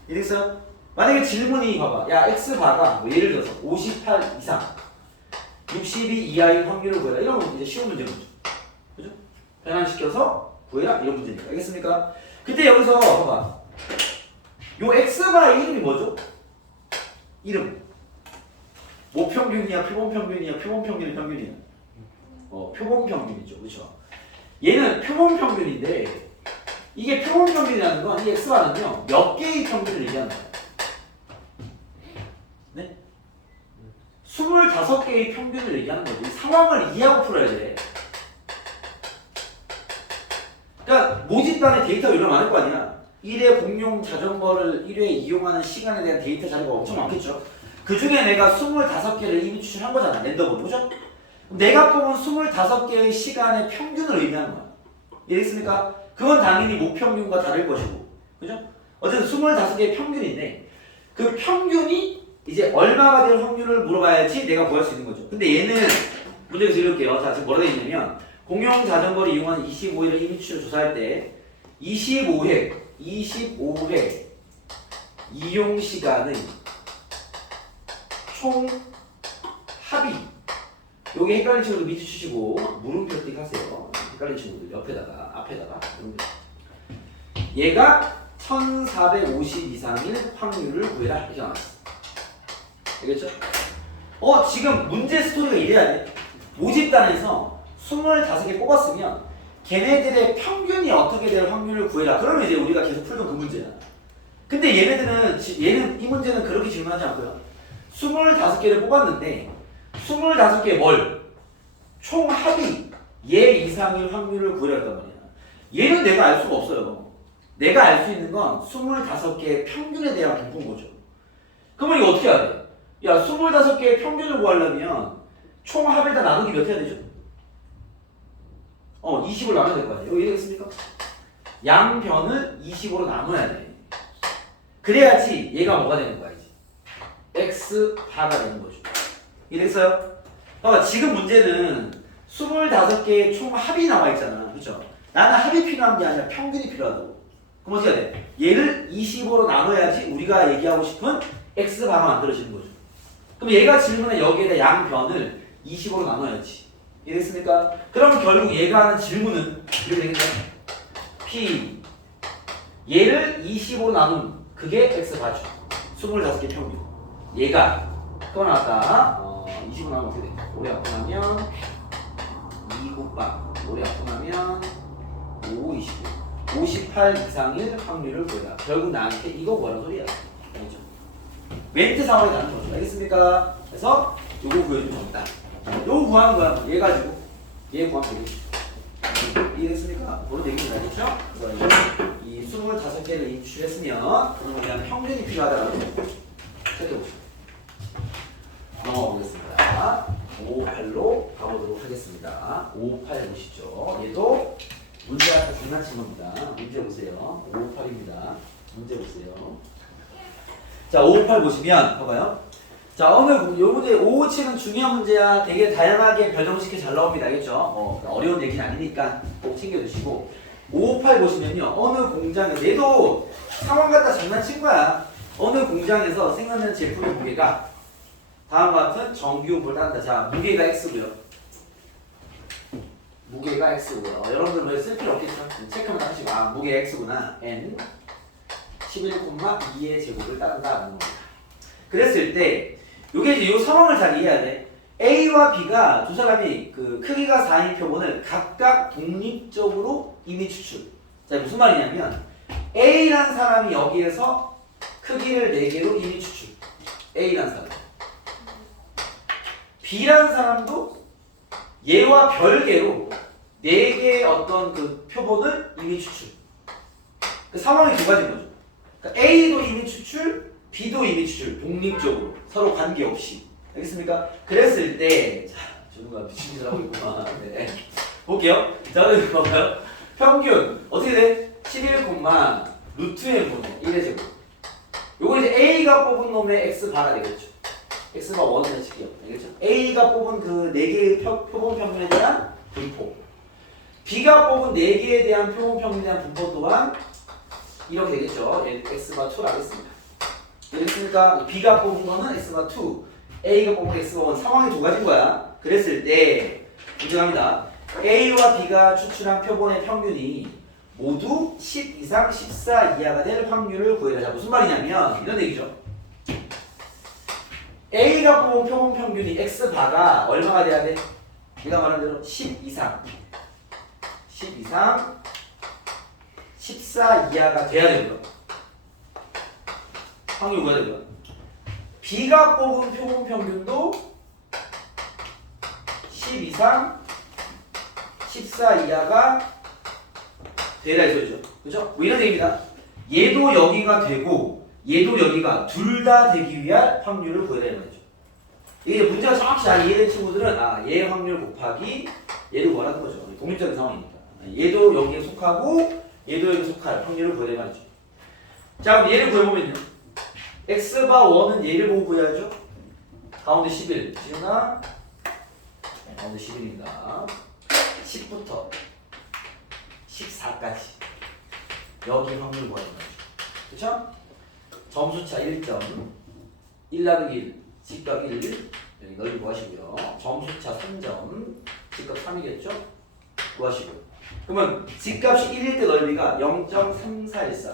이랬어요? 만약에 질문이 봐봐. 야 x바가 뭐 예를 들어서 58 이상 62 이하의 확률을 구해라. 이러면 이제 쉬운 문제는 거죠. 그죠? 변환시켜서 구해라. 이런 문제니까. 알겠습니까? 그때 여기서 봐봐. 요 x바의 이름이 뭐죠? 이름. 모평균이야, 표본평균이야, 표본평균이 평균이야. 표본평균이죠, 그렇죠? 얘는 표본평균인데 이게 표본평균이라는 건 이 x바는요 몇 개의 평균을 얘기하는 거야. 25개의 평균을 얘기하는 거지. 상황을 이해하고 풀어야 돼. 그러니까 모집단에 데이터가 얼마나 많을 거 아니야. 1회 공용 자전거를 1회 이용하는 시간에 대한 데이터 자료가 엄청 많겠죠. 그 중에 내가 25개를 이미 추출한 거잖아. 랜덤으로. 그죠? 내가 뽑은 25개의 시간의 평균을 의미하는 거야. 이해했습니까? 그건 당연히 모평균과 다를 것이고. 그죠? 어쨌든 25개의 평균인데 그 평균이 이제 얼마가 될 확률을 물어봐야지 내가 구할 수 있는 거죠. 근데 얘는 문제를 드릴게요. 자, 지금 뭐라 되어 있냐면 공용 자전거를 이용하는 25회를 이미 추출 조사할 때 25회 이용 시간의 총 합이 여기 헷갈린 친구들 밑에 주시고 물음표 띡 하세요. 헷갈린 친구들 옆에다가 앞에다가 얘가 1450 이상일 확률을 구해라 이렇게 나왔어. 알겠죠? 지금 문제 스토리가 이래야 돼. 모집단에서 25개 뽑았으면 걔네들의 평균이 어떻게 될 확률을 구해라. 그러면 이제 우리가 계속 풀던 그 문제야. 근데 얘는 이 문제는 그렇게 질문하지 않고요. 25개를 뽑았는데 25개 뭘? 총 합이 얘 이상일 확률을 구해라 했단 말이야. 얘는 내가 알 수가 없어요. 내가 알 수 있는 건 25개의 평균에 대한 분포인 거죠. 그러면 이거 어떻게 해야 돼? 야, 25개의 평균을 구하려면 총 합에다 나누기 몇 해야 되죠? 20을 나눠야 될 거 아니에요? 여기 이해됐습니까? 양변을 20으로 나눠야 돼. 그래야지 얘가 뭐가 되는 거야, 이제. x 바가 되는 거죠. 이해됐어요? 봐봐, 지금 문제는 25개의 총 합이 나와 있잖아. 그쵸? 나는 합이 필요한 게 아니라 평균이 필요하다고. 그럼 어떻게 해야 돼? 얘를 25로 나눠야지 우리가 얘기하고 싶은 x 바가 만들어지는 거죠. 그럼 얘가 질문에 여기에다 양변을 25로 나눠야지. 이해됐습니까? 그럼 결국 얘가 하는 질문은 이렇게 되겠죠? P 얘를 25로 나눈 그게 x 바죠. 25개 평균. 얘가 그거 나왔다. 25 나누면 어떻게 돼? 오래 갖고 나면 2 곱방 오래 갖고 나면 5, 25 58 이상일 확률을 구해라. 결국 나한테 이거 뭐라는 소리야? 알겠죠? 멘트 상황이 나는 거죠. 알겠습니까? 그래서 요거 구해주면 된다. 요거 구하는 거야. 얘 가지고 얘 구하면 되겠죠. 이해됐습니까? 그런 얘기는 알겠죠? 그래서 이 25개를 인출했으면 그러면 그냥 평균이 필요하다라고 생각해봅시다. 넘어가 보겠습니다. 58로 가보도록 하겠습니다. 58 보시죠. 얘도 문제 아까 장난친 겁니다. 문제 보세요. 58입니다. 문제 보세요. 자, 58 보시면 봐봐요. 자, 요 문제 557은 중요한 문제야. 되게 다양하게 별정식이 잘 나옵니다. 알겠죠? 어려운 얘기는 아니니까 꼭 챙겨주시고 558 보시면요. 어느 공장에서 얘도 상황 갖다 장난친 거야. 어느 공장에서 생산된 제품의 무게가 다음과 같은 정규분을 따른다. 자, 무게가 X고요. 무게가 X고요. 여러분들 뭐 쓸 필요 없겠죠? 체크만 하시고 무게 X구나. N 11,2의 제곱을 따른다라는 겁니다. 그랬을 때 요게 이제 요 상황을 잘 이해해야 돼. A와 B가 두 사람이 그 크기가 4인 표본을 각각 독립적으로 이미 추출. 자, 무슨 말이냐면 A라는 사람이 여기에서 크기를 4개로 이미 추출. A라는 사람. B라는 사람도 얘와 별개로 4개의 어떤 그 표본을 이미 추출. 그 상황이 두 가지인 거죠. 그러니까 A도 이미 추출, B도 이미 추출. 독립적으로. 서로 관계없이. 알겠습니까? 그랬을 때, 자, 준우가 미친 짓을 하고 있구만. 네. 볼게요. 자, 여기 봐봐요. 평균, 어떻게 돼? 11, 루트의 분의 1의 제곱. 요거 이제 A가 뽑은 놈의 X바가 되겠죠. X가 1을 칠게요. 알겠죠? A가 뽑은 그 4개의 표본 평균에 대한 분포. B가 뽑은 4개에 대한 표본 평균에 대한 분포 또한 이렇게 되겠죠. X가 2를 하겠습니다. 이해됐습니까? B가 뽑은 거는 X가 2, A가 뽑은 X가 1. 상황이 두 가지인 거야. 그랬을 때 문제 갑니다. A와 B가 추출한 표본의 평균이 모두 10 이상 14 이하가 될 확률을 구해라. 자, 무슨 말이냐면 이런 얘기죠. A가 뽑은 표본 평균이 X바가 얼마가 돼야 돼? 내가 말한 대로 10 이상 14 이하가 돼야 되고요. 확률 구해야 되고요. B가 뽑은 표본 평균도 10 이상 14 이하가 되라 이 소리죠. 그죠? 뭐 이런 얘기입니다. 얘도 여기가 되고 얘도 여기가 둘 다 되기 위한 확률을 구해라 이 말이죠. 이게 문제가 정확히 잘 이해된 친구들은 얘 확률 곱하기 얘를 구하라는 거죠. 독립적인 상황이니까. 얘도 여기에 속하고 얘도 여기에 속할 확률을 구해라 이 말이죠. 자, 그럼 얘를 구해보면요. x바 1은 얘를 보고 구해야죠. 가운데 11. 지은아. 가운데 11입니다. 10부터 14까지. 여기 확률 구하는 거죠. 그쵸? 점수차 1점. 1 나누기 1. 직각 1. 여기 넓이 구하시고요. 점수차 3점. 직각 3이겠죠? 구하시고요. 그러면 직값이 1일 때 넓이가 0.3414.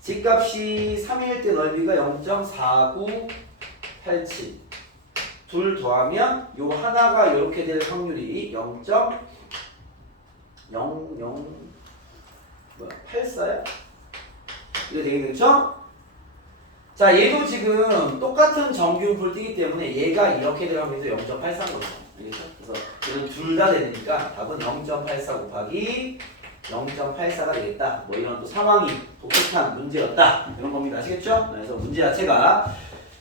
직값이 3일 때 넓이가 0.4987. 둘 더하면 요 하나가 이렇게 될 확률이 0.0084야? 이거 되겠죠? 자, 얘도 지금 똑같은 정규분포를 띄기 때문에 얘가 이렇게 될 확률도 0.83거든요. 알겠죠? 그래서 얘는 둘 다 되니까 답은 0.84 곱하기 0.84가 되겠다. 뭐 이런 또 상황이 독특한 문제였다. 이런 겁니다. 아시겠죠? 그래서 문제 자체가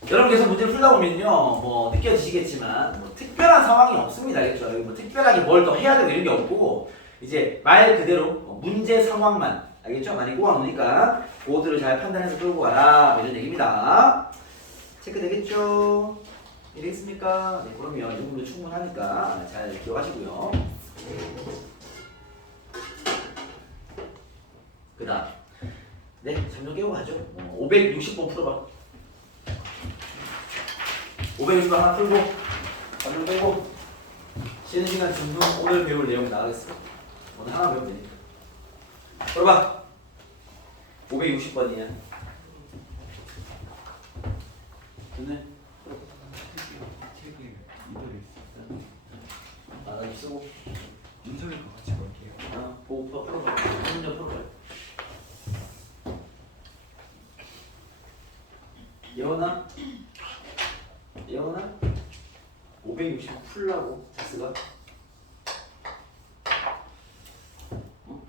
여러분께서 문제를 풀다 보면요, 뭐 느껴지시겠지만 뭐 특별한 상황이 없습니다. 알겠죠? 여기 뭐 특별하게 뭘 더 해야 되고 이런 게 없고 이제 말 그대로 문제 상황만 알겠죠? 많이 꼬아놓으니까 그것들을 잘 판단해서 끌고 가라. 뭐 이런 얘기입니다. 체크 되겠죠? 이해됐습니까? 네, 그러면 이 정도 충분하니까 잘 기억하시고요. 그 다음 네, 잠좀 깨고 가죠. 560번 풀어봐. 560번 하나 풀고 잠좀 빼고 쉬는 시간 중중 오늘 배울 내용 나가겠습니다. 오늘 하나 배우면 되니까. 풀어봐. 560번이야. 됐네. 책에 이대로 있어요. 나 쓰고. 문서를 같이 볼게요. 보고 풀어봐. 문제 풀어봐. 예원아? 예원아? 560 풀라고 X가? 어? 560.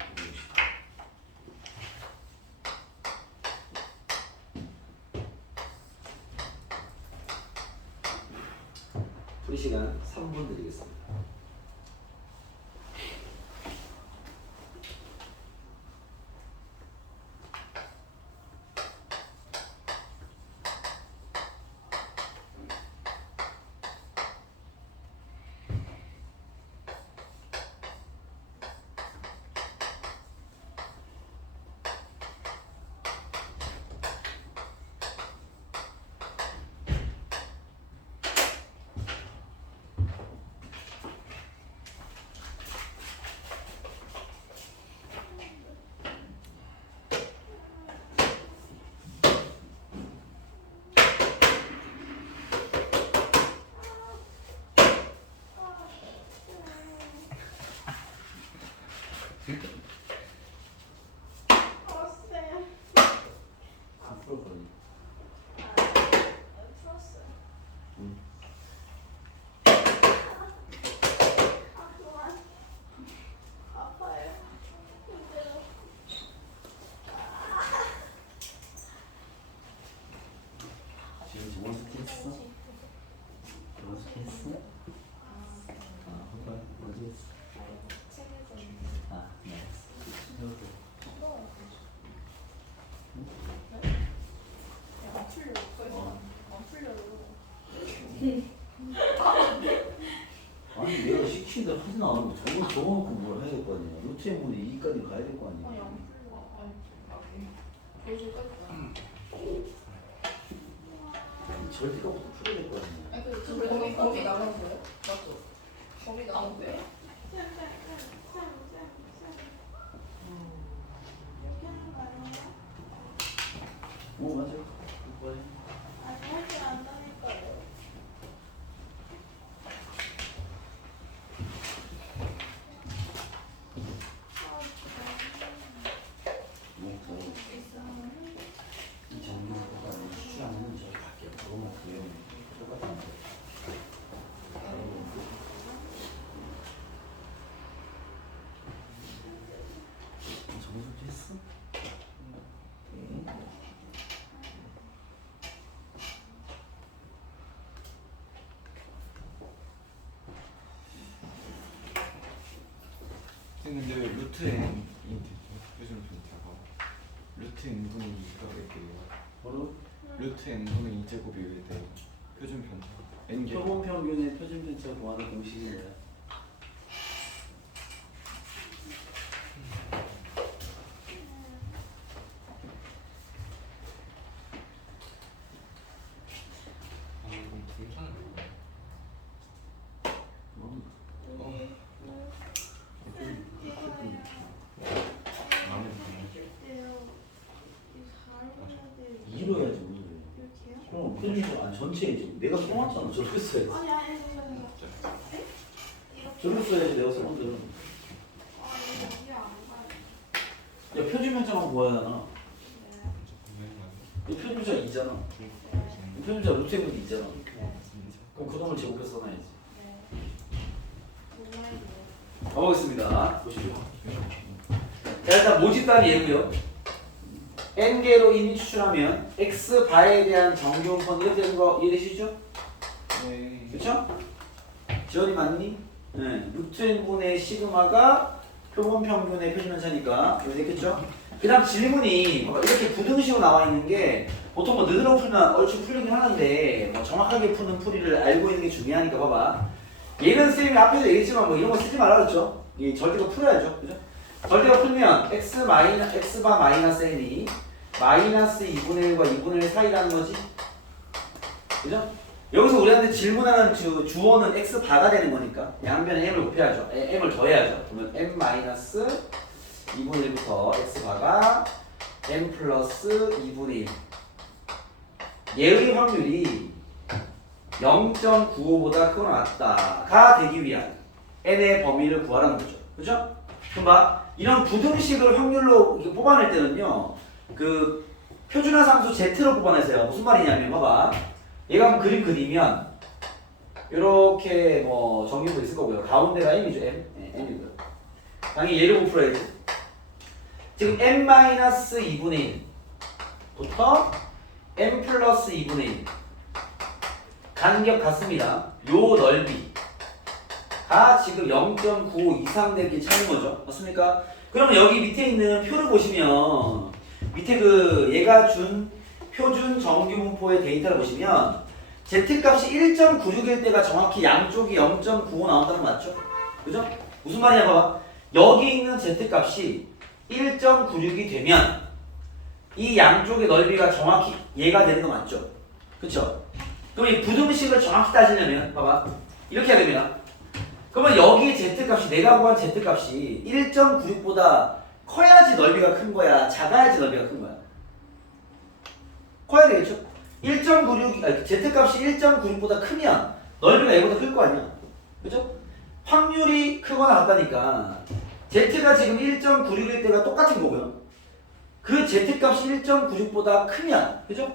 풀이 시간 3분 드리겠습니다. 아니 내가 시킨 대로 하진 않으면 적어놓고 뭘 해야 될 거 아니야. 루트 M분의 2까지 가야 될 거 아니야. 절대값부터 풀어야 될 거 아니야. 거기 나간 거예요? 맞죠? 거기 나간 거예요? 오 맞아. 이번에. 이 정리가 수시하면 저기 갈게요. 그것만 구해오면 똑같은 거. 근데 왜 루트 n이 되죠? 표준 편차가 루트 n분의 2가 왜 돼요? 뭐로? 루트 n분의 2제곱이 왜 돼요? 표준 편차 n 제곱 표본 평균의 표준 편차 구하는 공식이 뭐야? 이건 분산을 마음에 드네. 2로 해야지 오늘. 그럼 표준 편차 아니 전체이지. 내가 써놨잖아. 저렇게 써야지. 아니 아니 잠시만요. 저렇게 써야지 내가 써본 대로. 야 표준 편차만 구해야 하나? 이 표준 편차 2잖아. 이 표준 편차 루트 n분의 2잖아. 그럼 그 놈을 제곱해서 써놔야지. 가보겠습니다. 보시죠. 자, 일단 모집단이 얘고요. n개로 이미 추출하면 x바에 대한 정규분포는 이렇게 되는 거 이해되시죠? 네. 그쵸? 지원이 맞니? 네. 루트 n분의 시그마가 표본 평균의 표준편차니까 이해됐겠죠? 그 다음 질문이 이렇게 부등식으로 나와 있는 게 보통 뭐 느드러 풀면 얼추 풀리긴 하는데 뭐 정확하게 푸는 풀이를 알고 있는 게 중요하니까 봐봐. 얘는 쌤이 앞에서 얘기했지만 뭐 이런 거 쓰지 말라 그랬죠? 이 절대가 풀어야죠. 그죠? 절대가 풀면 x바 마이너스 n이 마이너스 2분의 1과 2분의 1 사이라는 거지. 그죠? 여기서 우리한테 질문하는 주어는 x바가 되는 거니까 양변에 m을 곱해야죠. m을 더해야죠. 그러면 m 마이너스 2분의 1부터 x바가 m 플러스 2분의 1 얘의 확률이 0.95보다 크거나 같다가 되기 위한 n의 범위를 구하라는 거죠. 그죠? 그럼 봐. 이런 부등식을 확률로 이렇게 뽑아낼 때는요. 그 표준화 상수 z로 뽑아내세요. 무슨 말이냐면 봐봐. 얘가 한번 그림 그리면 이렇게 뭐 정규도 있을 거고요. 가운데가 m이죠. m이고요. 당연히 얘를 못 풀어야지. 지금 m-2분의 1부터 m 플러스 2분의 1 간격 같습니다. 요 넓이가 지금 0.95 이상 되게 찾는 거죠. 맞습니까? 그러면 여기 밑에 있는 표를 보시면 밑에 그 얘가 준 표준 정규분포의 데이터를 보시면 z값이 1.96일 때가 정확히 양쪽이 0.95 나온다는 거 맞죠? 그죠? 무슨 말이냐 봐봐. 여기 있는 z값이 1.96이 되면 이 양쪽의 넓이가 정확히 얘가 되는 거 맞죠? 그쵸? 그럼 이 부등식을 정확히 따지려면 봐봐 이렇게 해야 됩니다. 그러면 여기 z값이 내가 구한 z값이 1.96보다 커야지 넓이가 큰 거야 작아야지 넓이가 큰 거야? 커야 되겠죠? 1.96 아니 z값이 1.96보다 크면 넓이가 얘보다 클 거 아니야. 그죠? 확률이 크거나 같다니까 z가 지금 1.96일 때가 똑같은 거고요. 그 z값이 1.96보다 크면 그죠?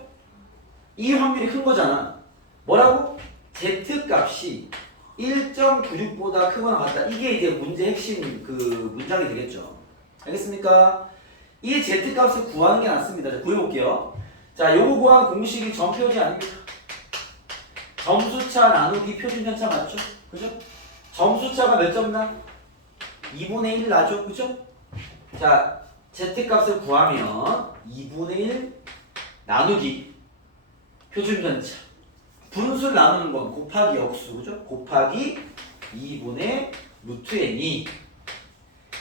이 확률이 큰 거잖아. 뭐라고? z값이 1.96보다 크거나 같다. 이게 이제 문제 핵심 그 문장이 되겠죠. 알겠습니까? 이 z값을 구하는 게 낫습니다. 자, 구해볼게요. 자, 요거 구한 공식이 점표지 아닙니까? 점수차 나누기 표준편차 맞죠? 그죠? 점수차가 몇 점 나? 2분의 1 나죠? 그죠? 자, z값을 구하면 2분의 1 나누기 표준편차 분수를 나누는 건 곱하기 역수 그죠? 곱하기 2분의 루트 n이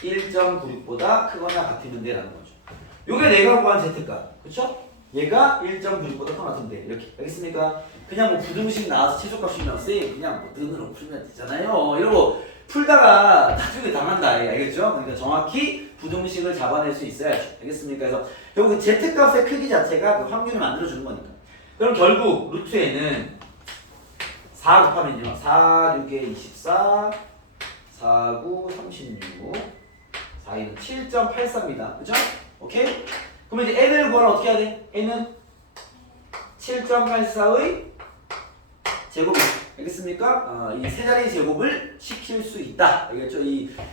1.96보다 크거나 같으면 돼라는 거죠. 요게 내가 구한 z값 그쵸? 얘가 1.96보다 크거나 같은데 이렇게 알겠습니까? 그냥 뭐 부등식 나와서 최소값이면 쌤 그냥 뭐 능으로 풀면 되잖아요 이러고 풀다가 나중에 당한다 알겠죠? 그러니까 정확히 부등식을 잡아낼 수 있어야죠. 알겠습니까? 그래서 결국 z값의 크기 자체가 그 확률을 만들어주는 거니까. 그럼 결국 루트 n은 4 곱하면요 4, 6에 24 4, 9, 36 4, 2는 7.84입니다. 그죠? 오케이? 그러면 이제 n을 구하면 어떻게 해야 돼? n은 7.84의 제곱이 알겠습니까? 이 세 자리 제곱을 시킬 수 있다. 알겠죠?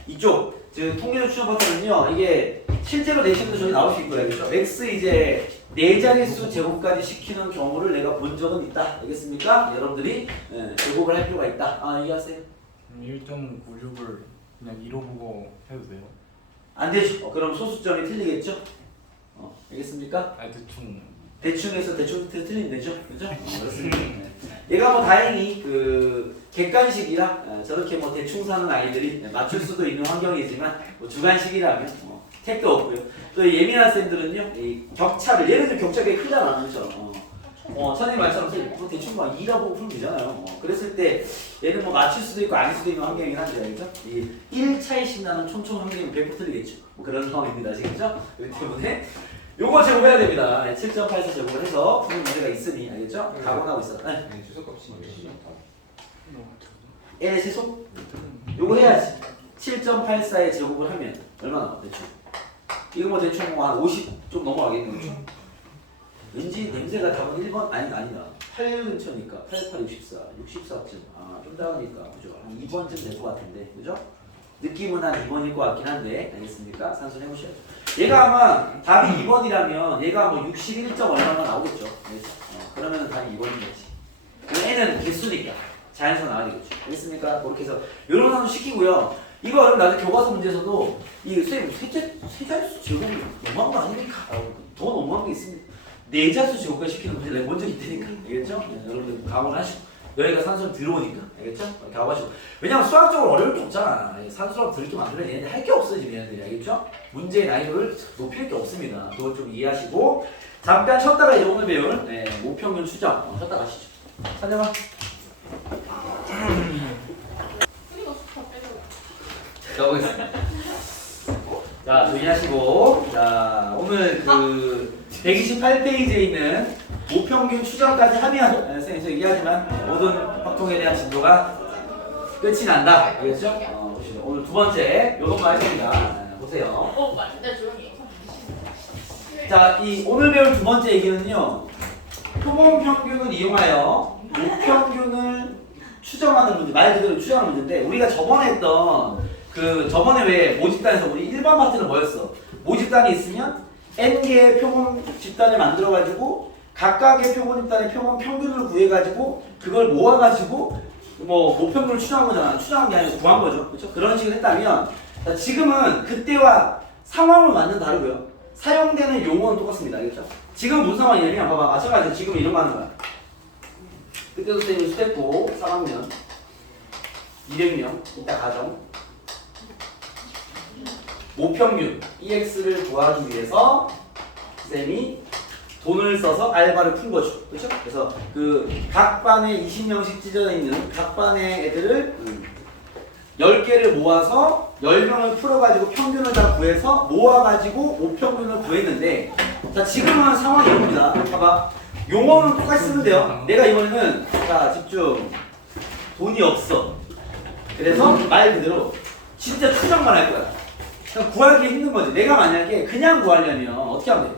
이쪽 즉 통계적 추정 파트는요 이게 실제로 내신도 저기 나올 수 있고요. 알겠죠? x 이제 네 자릿수 제곱까지 시키는 경우를 내가 본 적은 있다. 알겠습니까? 여러분들이 제곱을 할 필요가 있다. 얘기하세요. 1.96을 그냥 이로 보고 해도 돼요? 안 되죠. 그럼 소수점이 틀리겠죠? 알겠습니까? 아니 대충 대충에서 대충 틀리면 되죠? 그죠? 그렇습니다. 네. 얘가 뭐 다행히 그 객관식이라 저렇게 뭐 대충 사는 아이들이 맞출 수도 있는 환경이지만 뭐 주관식이라면 택도 없고요. 또 예민한 쌤들은요, 이 격차를 예를 들어 격차가 크잖아, 그렇죠? 선생님 말처럼 뭐 대충 막 2라고 풀면 되잖아요. 그랬을 때 얘는 뭐 맞출 수도 있고 아닐 수도 있는 환경이긴 한데, 알죠? 이 1차이씩 나는 촘촘 환경이면 100% 틀리겠죠. 뭐 그런 상황입니다, 아시겠죠? 그렇기 때문에 요거 제곱해야 됩니다. 7.84 제곱을 해서 푸는 문제가 있으니, 알겠죠? 각오하고 있어. 네. 네 주소값이 몇이요? N의 최소? 요거 해야지. 7.84의 제곱을 하면 얼마 나와, 대충? 이거 뭐 대충 뭐 한 50 좀 넘어가겠네, 그렇죠? 왠지 냄새가 답은 1번 아니다. 8 근처니까 88, 64, 64쯤. 좀 나으니까 그죠? 한 2번쯤 될 것 같은데, 그죠? 느낌은 한 2번일 것 같긴 한데, 알겠습니까? 산수를 해보셔야죠. 얘가 아마 답이 2번이라면 얘가 뭐 61점 얼마나 나오겠죠? 알겠죠? 그러면 답이 2번이겠지. N은 개수니까 자연수 나와야 되겠죠. 알겠습니까? 그렇게 해서 이런 산수 시키고요. 이거 그럼 나중에 교과서 문제에서도 이 선생님 세 자릿수 제곱이 너무한 거 아닙니까? 더 너무한 게 있습니다. 네 자릿수 제곱까지 시키는 문제 내가 먼저 있다니까. 알겠죠? 네, 여러분들 각오하시고 너희가 산수를 들어오니까 알겠죠? 각오하시고. 왜냐면 수학적으로 어려울 게 없잖아. 산수라고 들을 게 많으면 얘네들 할 게 없어요 지금 얘네들이. 알겠죠? 문제의 난이도를 높일 게 없습니다. 그걸 좀 이해하시고 잠깐 쉬었다가 이제 오늘 배울 모평균 추정 쉬었다 가시죠. 선생님 그리고 다 빼고. 가보겠습니다. 자, 조심하시고, 자, 오늘 그 128페이지에 있는 모평균 추정까지 하면, 선생님 저 얘기하지만 모든 확통에 대한 진도가 끝이 난다. 알겠죠? 보시죠. 오늘 두 번째, 요것만 할 겁니다. 보세요. 맞네, 조용히. 자, 이 오늘 배울 두 번째 얘기는요, 표본 평균을 이용하여 모평균을 추정하는 문제, 말 그대로 추정하는 문제인데, 우리가 저번에 했던 저번에 왜 모집단에서 우리 일반 파트는 뭐였어? 모집단이 있으면 n개의 표본 집단을 만들어가지고 각각의 표본 집단의 표본 평균을 구해가지고 그걸 모아가지고 뭐 모평균을 추정한 거잖아. 추정한 게 아니고 구한 거죠. 그렇죠? 그런 식으로 했다면 자, 지금은 그때와 상황은 완전 다르고요. 사용되는 용어는 똑같습니다. 알겠죠? 지금 무슨 상황이냐면 봐봐. 마찬가지로 지금 이런 거 하는 거야. 그때도 선생님이 스텝4 3학년 200명 이따 가정 모평균 EX를 구하기 위해서 쌤이 돈을 써서 알바를 푼 거죠. 그렇죠? 그래서 그 각 반에 20명씩 찢어져 있는 각 반의 애들을 10개를 모아서 10명을 풀어가지고 평균을 다 구해서 모아가지고 모평균을 구했는데 자 지금은 상황이 이겁니다. 봐봐. 용어는 똑같이 쓰면 돼요. 내가 이번에는 자 집중 돈이 없어. 그래서 말 그대로 진짜 추정만 할 거야. 구하기 힘든 거지. 내가 만약에 그냥 구하려면 어떻게 하면 돼?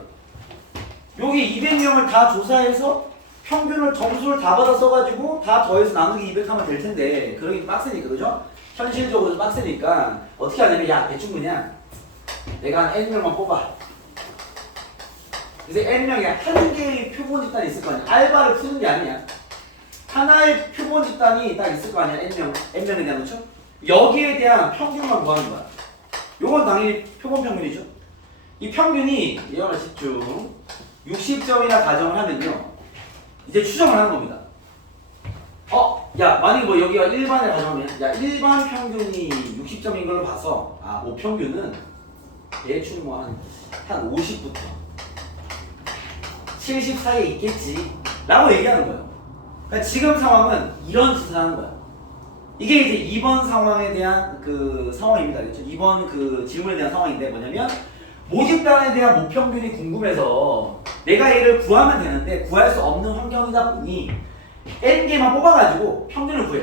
여기 200명을 다 조사해서 평균을 점수를 다 받아 써가지고 다 더해서 나누기 200 하면 될 텐데 그러기 빡세니까 그죠? 현실적으로 빡세니까 어떻게 하냐면 야 대충 그냥 내가 한 N명만 뽑아. 그래서 N명이 한 개의 표본 집단이 있을 거 아니야. 알바를 푸는 게 아니야. 하나의 표본 집단이 딱 있을 거 아니야. N명에 대한 그렇죠? 여기에 대한 평균만 구하는 거야. 요건 당연히 표본 평균이죠. 이 평균이 예언아 집중 60점이나 가정을 하면요. 이제 추정을 하는 겁니다. 야 만약에 뭐 여기가 일반을 가정하면 야 일반 평균이 60점인 걸로 봐서 모평균은 대충 뭐 한 50부터 70 사이에 있겠지 라고 얘기하는 거예요. 그러니까 지금 상황은 이런 짓을 하는 거야. 이게 이제 2번 상황에 대한 그 상황입니다. 그렇죠? 2번 그 질문에 대한 상황인데 뭐냐면 모집단에 대한 모평균이 궁금해서 내가 얘를 구하면 되는데 구할 수 없는 환경이다 보니 n개만 뽑아가지고 평균을 구해.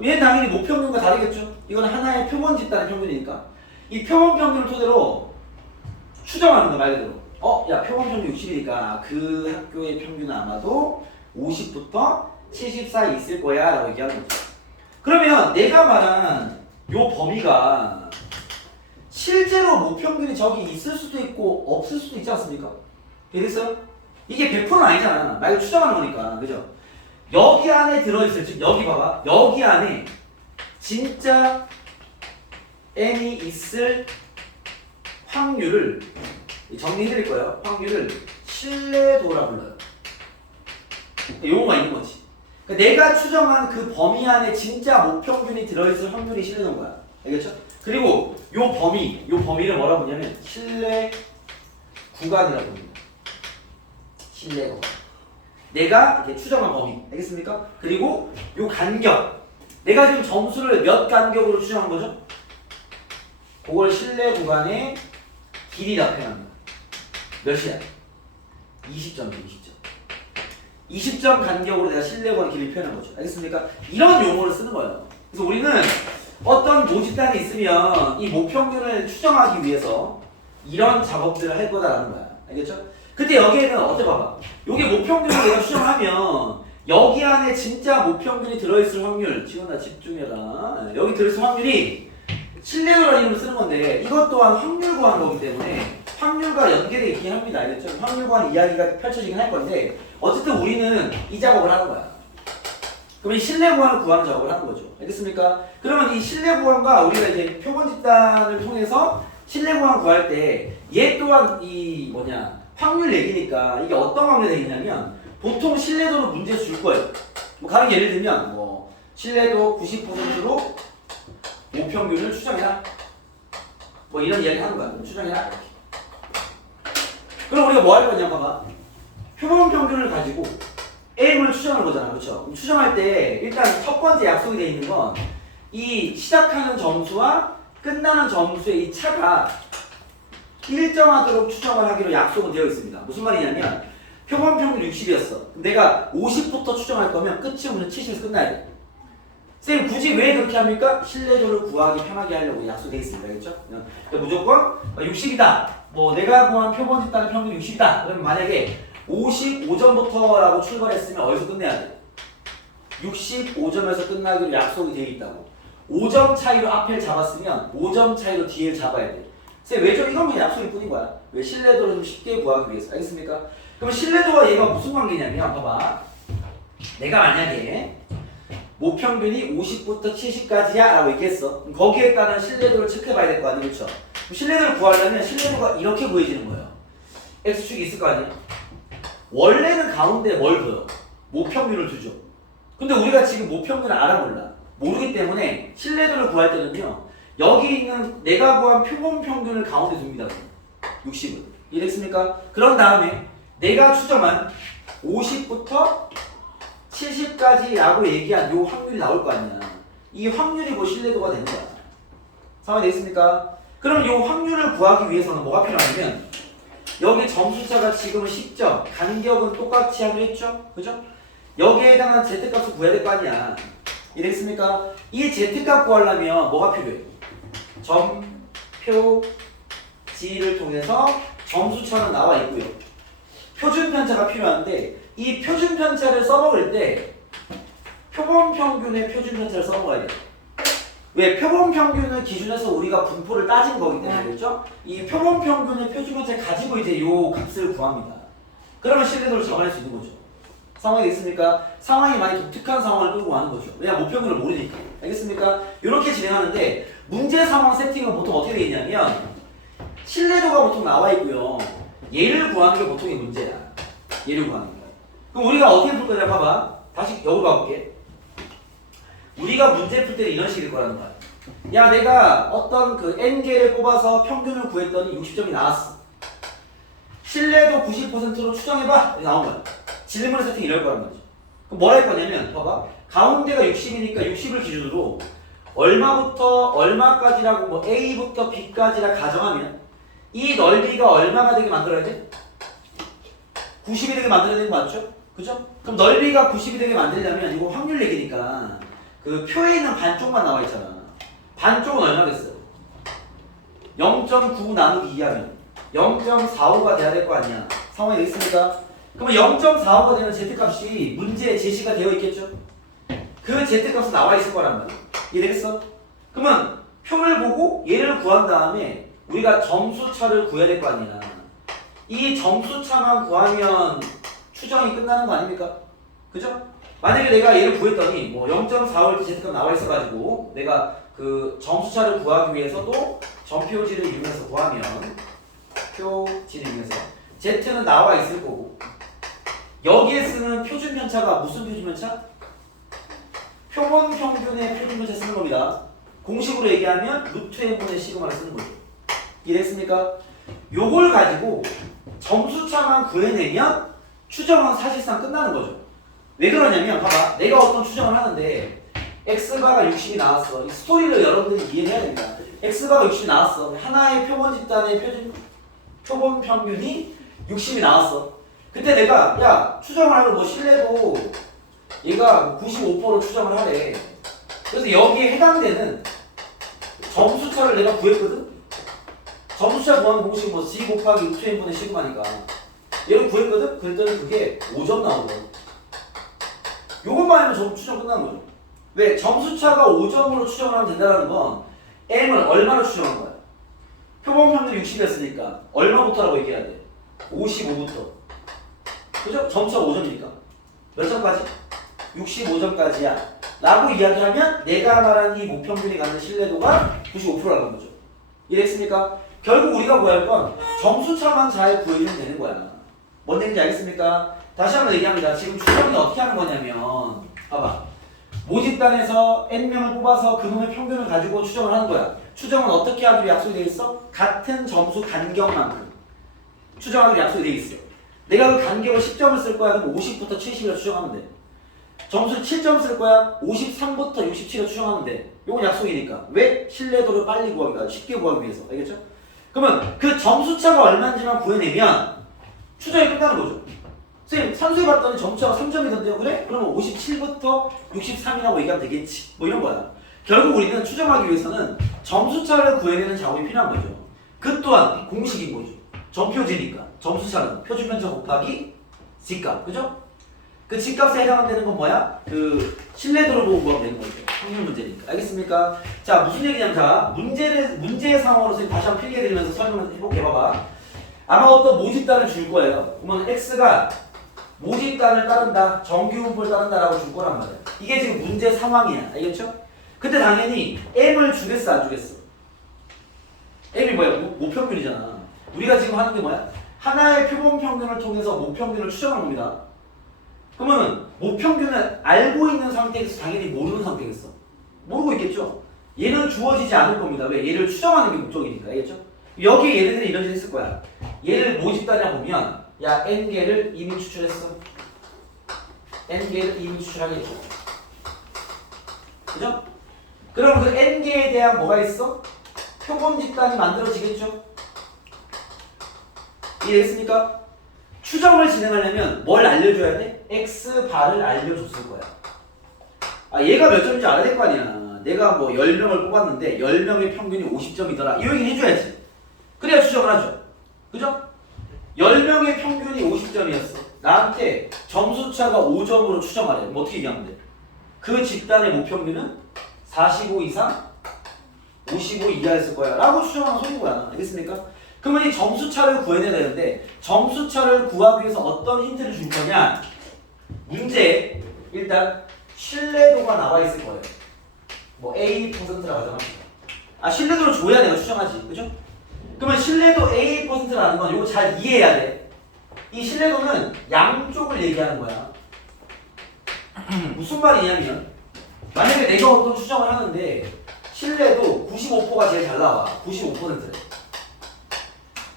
얘는 당연히 모평균과 다르겠죠? 이건 하나의 표본 집단의 평균이니까 이 표본 평균을 토대로 추정하는 거야 말 그대로. 야 표본 평균 60이니까 그 학교의 평균은 아마도 50부터 70 사이 있을 거야 라고 얘기하는 거죠. 그러면 내가 말한 요 범위가 실제로 모평균이 저기 있을 수도 있고 없을 수도 있지 않습니까? 되겠어요? 이게 100%는 아니잖아. 말 추정하는 거니까. 그죠? 여기 안에 들어있을 즉 여기 봐봐. 여기 안에 진짜 n이 있을 확률을 정리해드릴 거예요. 확률을 신뢰도라 불러요. 용어가 있는 거지. 그러니까 내가 추정한 그 범위 안에 진짜 목평균이 들어있을 확률이 신뢰도인 거야. 알겠죠? 그리고 요 범위를 뭐라 부르냐면 신뢰 구간이라고 합니다. 신뢰 구간. 내가 이렇게 추정한 범위. 알겠습니까? 그리고 요 간격. 내가 지금 점수를 몇 간격으로 추정한 거죠? 그걸 신뢰 구간의 길이라 표현합니다. 몇이야? 20점이죠, 20점. 20점 간격으로 내가 신뢰 구간 길이 표현한 거죠. 알겠습니까? 이런 용어를 쓰는 거예요. 그래서 우리는 어떤 모집단이 있으면 이 목평균을 추정하기 위해서 이런 작업들을 할 거다라는 거야. 알겠죠? 근데 여기에는 어때 봐봐. 여기 목평균을 내가 추정하면 여기 안에 진짜 목평균이 들어있을 확률, 지금 나 집중해라. 여기 들어있을 확률이 신뢰도라는 이름을 쓰는 건데 이것 또한 확률 구하는 거기 때문에 확률과 연계되어 있긴 합니다. 알겠죠? 확률 구하는 이야기가 펼쳐지긴 할 건데 어쨌든 우리는 이 작업을 하는 거야. 그럼 이 신뢰 구간을 구하는 작업을 하는 거죠. 알겠습니까? 그러면 이 신뢰 구간과 우리가 이제 표본 집단을 통해서 신뢰 구간 구할 때 얘 또한 이 확률 얘기니까 이게 어떤 확률이 되겠냐면 보통 신뢰도로 문제에서 줄 거예요. 뭐 가령 예를 들면 뭐 신뢰도 90%로 목평균을 추정해라. 뭐 이런 이야기 하는 거야. 추정해라. 이렇게. 그럼 우리가 뭐 할 거냐 봐봐. 표본 평균을 가지고 M을 추정할 거잖아. 그렇죠? 그럼 추정할 때 일단 첫 번째 약속이 되어 있는 건 이 시작하는 점수와 끝나는 점수의 이 차가 일정하도록 추정을 하기로 약속은 되어 있습니다. 무슨 말이냐면 표본 평균 60이었어. 내가 50부터 추정할 거면 끝이 오는 70에서 끝나야 돼. 선생님 굳이 왜 그렇게 합니까? 신뢰도를 구하기 편하게 하려고 약속되어 있습니다. 알겠죠? 그러니까 무조건 60이다. 뭐 내가 구한 표본 집단의 평균 60이다. 그러면 만약에 55점부터라고 출발했으면 어디서 끝내야 돼? 65점에서 끝나기로 약속이 되어 있다고. 5점 차이로 앞을 잡았으면 5점 차이로 뒤를 잡아야 돼. 왜 좀 이건 그냥 약속일 뿐인 거야. 왜 신뢰도를 좀 쉽게 구하기 위해서. 알겠습니까? 그럼 신뢰도와 얘가 무슨 관계냐면 봐봐. 내가 만약에 목평균이 50부터 70까지야 라고 얘기했어. 그럼 거기에 따른 신뢰도를 체크해봐야 될 거 아니에요. 그렇죠? 그럼 신뢰도를 구하려면 신뢰도가 이렇게 구해지는 거예요. X축이 있을 거 아니에요. 원래는 가운데 뭘 둬요? 목평균을 두죠. 근데 우리가 지금 목평균을 알아몰라. 모르기 때문에 신뢰도를 구할 때는요. 여기 있는 내가 구한 표본 평균을 가운데 둡니다. 60은. 이해됐습니까? 그런 다음에 내가 추정한 50부터 70까지라고 얘기한 요 확률이 나올 거 아니야. 이 확률이 뭐 신뢰도가 되는 거야. 상황이 되겠습니까? 그럼 요 확률을 구하기 위해서는 뭐가 필요하냐면 여기 점수차가 지금은 10점, 간격은 똑같이 하기로 했죠? 그죠? 여기에 해당하는 Z값을 구해야 될 거 아니야. 이해됐습니까? 이 Z값 구하려면 뭐가 필요해? 점표 G를 통해서 점수차는 나와 있고요. 표준 편차가 필요한데 이 표준 편차를 써먹을 때 표본 평균의 표준 편차를 써먹어야 돼. 왜? 표본 평균을 기준해서 우리가 분포를 따진 거기 때문에 그렇죠? 이 표본 평균의 표준 편차를 가지고 이제 요 값을 구합니다. 그러면 신뢰도를 정할 수 있는 거죠. 상황이 있습니까? 상황이 많이 독특한 상황을 끌고 가는 거죠. 왜냐면 목평균을 모르니까. 알겠습니까? 이렇게 진행하는데 문제 상황 세팅은 보통 어떻게 되어 있냐면 신뢰도가 보통 나와 있고요. 얘를 구하는 게 보통의 문제야. 얘를 구하는 거. 그럼 우리가 어떻게 풀 거냐 봐봐. 다시 여기로 가볼게. 우리가 문제 풀 때는 이런 식일 거라는 거야. 야 내가 어떤 그 n개를 뽑아서 평균을 구했더니 60점이 나왔어. 신뢰도 90%로 추정해봐. 이렇게 나온 거야. 질문 세팅 이럴 거란 말이죠. 그럼 뭘 할 거냐면 봐봐. 가운데가 60이니까 60을 기준으로 얼마부터 얼마까지라고 뭐 A부터 B까지라 가정하면 이 넓이가 얼마가 되게 만들어야 돼? 90이 되게 만들어야 되는 거 맞죠? 그죠? 그럼 넓이가 90이 되게 만들려면 이거 확률 얘기니까 그 표에 있는 반쪽만 나와 있잖아. 반쪽은 얼마겠어요? 0.9 나누기 2하면 0.45가 돼야 될 거 아니야. 상황이 있습니까? 그러면 0.45가 되는 Z값이 문제에 제시가 되어 있겠죠? 그 Z값은 나와 있을 거란 말이야. 이해되겠어? 그러면 표를 보고 얘를 구한 다음에 우리가 점수차를 구해야 될 거 아니야. 이 점수차만 구하면 추정이 끝나는 거 아닙니까? 그죠? 만약에 내가 얘를 구했더니 뭐 0.45일 때 Z값 나와 있어가지고 내가 그 점수차를 구하기 위해서도 점표지를 이용해서 구하면 표지를 이용해서 Z는 나와 있을 거고 여기에 쓰는 표준 편차가 무슨 표준 편차? 표본 평균의 표준 편차 쓰는 겁니다. 공식으로 얘기하면 루트 n분의 시그마를 쓰는 거죠. 이해됐습니까? 요걸 가지고 점수차만 구해내면 추정은 사실상 끝나는 거죠. 왜 그러냐면 봐봐. 내가 어떤 추정을 하는데 x바가 60이 나왔어. 이 스토리를 여러분들이 이해해야 됩니다. x바가 60이 나왔어. 하나의 표본 집단의 표본 평균이 60이 나왔어. 그때 내가 야 추정을 하면 뭐 신뢰도 얘가 95%로 추정을 하래. 그래서 여기에 해당되는 점수차를 내가 구했거든. 점수차 구하는 공식이 뭐 g 곱하기 루트 n분의 시그마니까 얘를 구했거든. 그랬더니 그게 5점 나오거든. 요것만 하면 점 추정 끝나는 거죠. 왜? 점수차가 5점으로 추정을 하면 된다는 건 m을 얼마로 추정한 거야? 표본 평균이 60이었으니까 얼마부터라고 얘기해야 돼? 55부터. 그죠? 점수차가 5점이니까 몇 점까지? 65점까지야 라고 이야기하면 내가 말한 이 모평균이 갖는 신뢰도가 95%라는 거죠. 이해했습니까? 결국 우리가 구할 건 점수차만 잘 구해주면 되는 거야. 뭔 얘기인지 알겠습니까? 다시 한번 얘기합니다. 지금 추정이 어떻게 하는 거냐면 봐봐. 모집단에서 n명을 뽑아서 그놈의 평균을 가지고 추정을 하는 거야. 추정은 어떻게 하기로 약속이 돼 있어? 같은 점수 간격만큼 추정하기로 약속이 돼 있어. 내가 그 간격을 10점을 쓸 거야. 그럼 50부터 70을 추정하면 돼. 점수 7점 쓸 거야. 53부터 67을 추정하면 돼. 요건 약속이니까. 왜? 신뢰도를 빨리 구하기, 쉽게 구하기 위해서. 알겠죠? 그러면 그 점수차가 얼마인지만 구해내면 추정이 끝나는 거죠. 선생님 산수해 봤더니 점수차가 3점이던데요. 그래? 그러면 57부터 63이라고 얘기하면 되겠지. 뭐 이런 거야. 결국 우리는 추정하기 위해서는 점수차를 구해내는 작업이 필요한 거죠. 그 또한 공식인 거죠. 점표지니까. 점수차는 표준편차 곱하기 G값. 그죠? 그 G값에 해당되는 건 뭐야? 그 신뢰도를 보고 구하면 되는 거죠. 확률 문제니까. 알겠습니까? 자, 무슨 얘기냐면 자, 문제의 상황으로 다시 한번 필기해드리면서 설명을 해볼게. 봐봐. 아마 어떤 모집단을 줄 거예요. 그러면 X가 모집단을 따른다, 정규분포를 따른다라고 줄 거란 말이야. 이게 지금 문제 상황이야. 알겠죠? 근데 당연히 M을 주겠어, 안 주겠어? M이 뭐야? 모평균이잖아. 우리가 지금 하는 게 뭐야? 하나의 표본 평균을 통해서 모평균을 추정하는 겁니다. 그러면은 모평균을 알고 있는 상태에서 당연히 모르는 상태겠어. 모르고 있겠죠? 얘는 주어지지 않을 겁니다. 왜? 얘를 추정하는 게 목적이니까. 알겠죠? 여기에 얘네들이 이런 짓을 했을 거야. 얘를 모집단이라 보면 야 n개를 이미 추출했어. n개를 이미 추출하겠죠. 그죠? 그럼 그 n개에 대한 뭐가 있어? 표본 집단이 만들어지겠죠? 이해했습니까? 추정을 진행하려면 뭘 알려줘야 돼? x바를 알려줬을 거야. 아 얘가 몇 점인지 알아야 될 거 아니야. 내가 뭐 10명을 뽑았는데 10명의 평균이 50점이더라. 이 얘기는 해줘야지. 그래야 추정을 하죠. 그죠? 10명의 평균이 50점이었어. 나한테 점수차가 5점으로 추정하래. 그럼 어떻게 얘기하면 돼? 그 집단의 모평균은 45 이상 55 이하였을 거야 라고 추정하는 소리인 거야. 알겠습니까? 그러면 이 점수차를 구해내야 되는데 점수차를 구하기 위해서 어떤 힌트를 줄 거냐? 문제에 일단 신뢰도가 나와 있을 거예요. 뭐 A%라고 하잖아. 아 신뢰도를 줘야 내가 추정하지. 그죠? 그러면 신뢰도 A%라는 건 이거 잘 이해해야 돼. 이 신뢰도는 양쪽을 얘기하는 거야. 무슨 말이냐면 만약에 내가 어떤 추정을 하는데 신뢰도 95%가 제일 잘 나와. 95%래.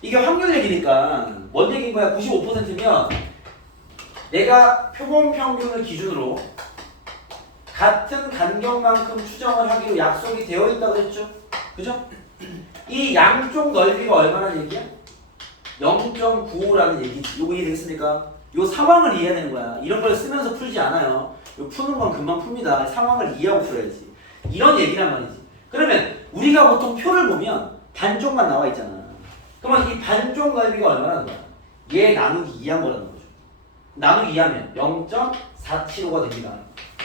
이게 확률 얘기니까 뭔 얘기인 거야? 95%면 내가 표본 평균을 기준으로 같은 간격만큼 추정을 하기로 약속이 되어 있다고 했죠? 그죠? 이 양쪽 넓이가 얼마나 얘기야? 0.95라는 얘기지. 요거 이해되겠습니까? 요 상황을 이해해야 되는 거야. 이런 걸 쓰면서 풀지 않아요. 요 푸는 건 금방 풉니다. 상황을 이해하고 풀어야지. 이런 얘기란 말이지. 그러면 우리가 보통 표를 보면 반쪽만 나와 있잖아. 그러면 이 반쪽 넓이가 얼마나 거야? 얘 나누기 2한 거라는 거죠. 나누기 2하면 0.475가 됩니다.